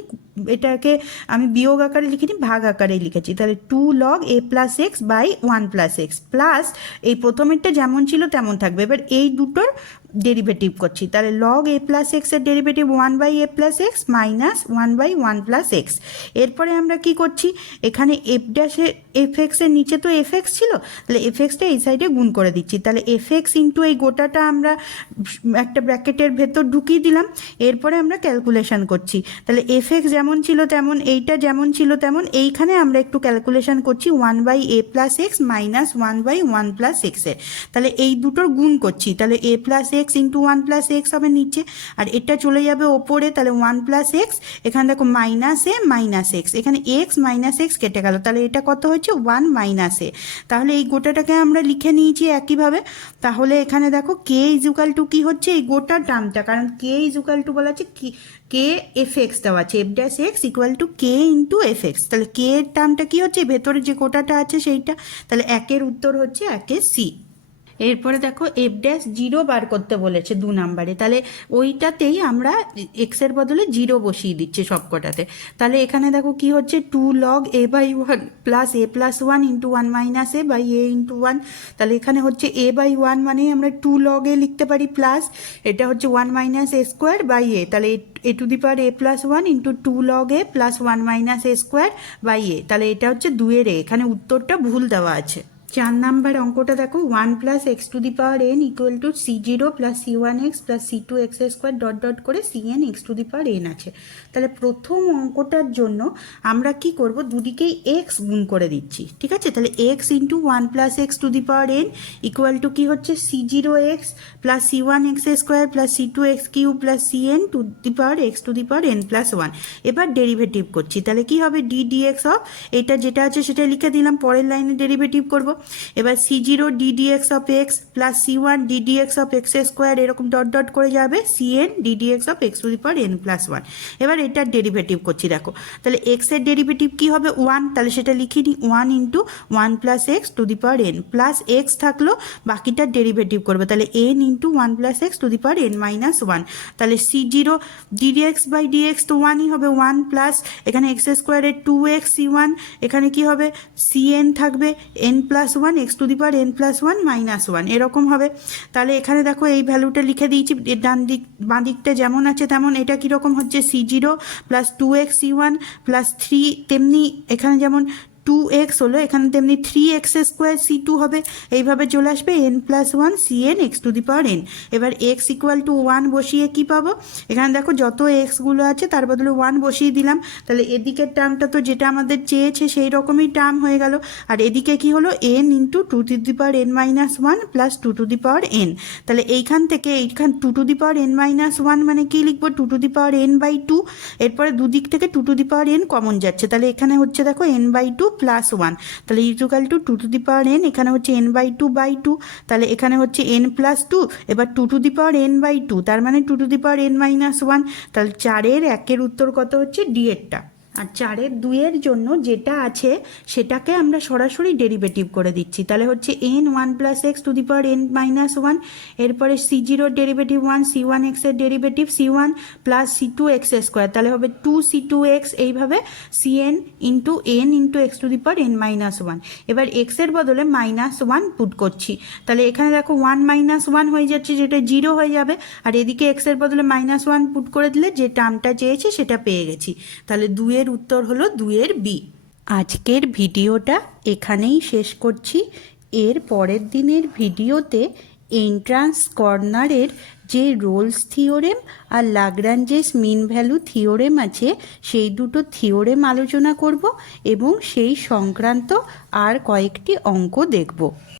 এটাকে আমি বিয়োগ আকারে লিখিনি, ভাগ আকারে লিখেছি। তাহলে 2 log a plus x by 1 plus x plus এই প্রথমেরটা যেমন ছিল তেমন থাকবে। এবার এই দুটোর ডেরিভেটিভ করছি, তাহলে লগ এ প্লাস এক্সের derivative 1 by a plus x minus 1 by 1 plus x. এরপরে আমরা কি করছি, এখানে এফ ড্যাশে এফ এক্সের নিচে তো এফ এক্স ছিল, তাহলে এফ এক্সটা এই সাইডে গুণ করে দিচ্ছি। তাহলে এফ এক্স ইন্টু এই গোটাটা আমরা একটা ব্র্যাকেটের ভেতর ঢুকিয়ে দিলাম। এরপরে আমরা ক্যালকুলেশন করছি, তাহলে এফ এক্স যেমন ছিল তেমন, এইটা যেমন ছিল তেমন, এইখানে আমরা একটু ক্যালকুলেশন করছি 1 by a plus x minus 1 by 1 plus এক্সের। তাহলে এই দুটোর গুণ করছি, তাহলে a plus x into 1 plus x হবে নিচে, আর এটা চলে যাবে ওপরে, তাহলে 1 প্লাস এক্স, এখানে দেখো মাইনাস এ মাইনাস এক্স, এখানে এক্স মাইনাস এক্স কেটে গেল, তাহলে এটা কত হচ্ছে 1 মাইনাস এ। তাহলে এই গোটাটাকে আমরা লিখে নিয়েছি একইভাবে। তাহলে এখানে দেখো কে ইজ ইকুয়াল টু কী হচ্ছে, এই গোটা টার্মটা, কারণ কে ইজ ইকুয়াল টু বলা আছে কি, কে এফ এক্স দেওয়া আছে, F dash x equal two কে ইন্টু এফ এক্স। তাহলে কে এর টার্মটা কী হচ্ছে, ভেতরে যে গোটাটা আছে সেইটা। তাহলে 1-এর উত্তর হচ্ছে 1-এর সি। এরপরে দেখো এফ ড্যাশ 0 বার করতে বলেছে 2 নাম্বারে, তাহলে ওইটাতেই আমরা এক্সের বদলে 0 বসিয়ে দিচ্ছি সবকটাতে। তাহলে এখানে দেখো কি হচ্ছে 2 log a by 1 plus a plus 1 into 1 minus a by a into 1। তাহলে এখানে হচ্ছে এ বাই 1 মানে আমরা 2 লগ এ লিখতে পারি, প্লাস এটা হচ্ছে 1 minus a square by a, তাহলে a to the power a plus 1 into 2 log a plus 1 minus a square by a. তাহলে এটা হচ্ছে 2-এর এ, এখানে উত্তরটা ভুল দেওয়া আছে। 4 নাম্বার অঙ্কটা দেখো, 1 plus x to the power n equal two c0 plus c1 x plus c2 x square dot dot করে cn x to the power N আছে। তাহলে প্রথম অঙ্কটার জন্য আমরা কি করব, দুদিকেই এক্স গুণ করে দিচ্ছি। ঠিক আছে, তাহলে x into 1 plus x to the power n equal to কী হচ্ছে c0 x plus c1 x square plus c2 x cube plus cn to the power x to the power n plus 1। এবার ডেরিভেটিভ করছি, তাহলে কি হবে ডি ডিএক্স অফ, এটা যেটা আছে সেটা লিখে দিলাম, পরের লাইনে ডেরিভেটিভ করব। এবার c0 ddx of x plus c1 ddx of x square এরকম ডট ডট করে যাবে cn ddx of x to the power n plus 1। এবার এটার ডেরিভেটিভ করছি, দেখো তাহলে এক্স এর ডেরিভেটিভ কি হবে 1, তাহলে সেটা লিখি নি 1 into 1 plus x to the power n plus x থাকলো, বাকিটার ডেরিভেটিভ করবে, তাহলে n into 1 plus x to the power n minus 1। তাহলে c0 ddx বাই dx তো 1ই হবে, 1 প্লাস এখানে এক্স স্কোয়ারের 2x c1, এখানে কি হবে cn থাকবে n plus plus one x to the power n plus one minus one এরকম হবে। তাহলে এখানে দেখো এই ভ্যালুটা লিখে দিয়েছি, বাঁ দিকটা যেমন আছে তেমন। এটা কীরকম হচ্ছে C0 plus 2x C1 plus 3, তেমনি এখানে যেমন 2x হলো, এখানে তেমনি 3x স্কোয়ার C2 হবে। এইভাবে চলে আসবে n plus one Cn x to the power n। এবার x ইকুয়াল টু 1 বসিয়ে কি পাবো, এখানে দেখো যত এক্সগুলো আছে তার বদলে 1 বসিয়ে দিলাম। তাহলে এদিকের টার্মটা তো যেটা আমাদের চেয়েছে সেই রকমই টার্ম হয়ে গেল। আর এদিকে কি হলো, n into two to the power n minus one plus two to the power n। তাহলে এইখান থেকে এইখান two to the power n minus one মানে কি লিখবো, two to the power n by two. এরপরে দুদিক থেকে two to the power n common যাচ্ছে, তাহলে এখানে হচ্ছে দেখো n by two plus one, তাহলে equal to two to the power n, এখানে হচ্ছে n by two by two, তাহলে এখানে হচ্ছে n প্লাস টু, এবার two to the power n by two, তার মানে two to the power n minus one. তাহলে 4-এর 1-এর উত্তর কত হচ্ছে, ডি-এরটা। আর 4-এর 2-এর জন্য যেটা আছে সেটাকে আমরা সরাসরি ডেরিভেটিভ করে দিচ্ছি। তাহলে হচ্ছে n 1 plus x to the power n minus one, এরপরে C0 ডেরিভেটিভ 1, C1 এক্সের derivative C1 plus C2 x square, তাহলে হবে 2C2 এক্স, এইভাবে Cn into n into x to the power n minus one. এবার এক্সের বদলে মাইনাস ওয়ান পুট করছি, তাহলে এখানে দেখো 1 মাইনাস ওয়ান হয়ে যাচ্ছে, যেটা 0 হয়ে যাবে। আর এদিকে এক্সের বদলে মাইনাস ওয়ান পুট করে দিলে যে টার্মটা চেয়েছি সেটা পেয়ে গেছি। তাহলে 2-এর উত্তর হলো 2-এর বি। আজকের ভিডিওটা এখানেই শেষ করছি। এর পরের দিনের ভিডিওতে এন্ট্রান্স কর্নারের যে রোলস থিওরেম আর লাগরাঞ্জেস মিন ভ্যালু থিওরেম আছে সেই দুটো থিওরেম আলোচনা করব এবং সেই সংক্রান্ত আর কয়েকটি অঙ্ক দেখব।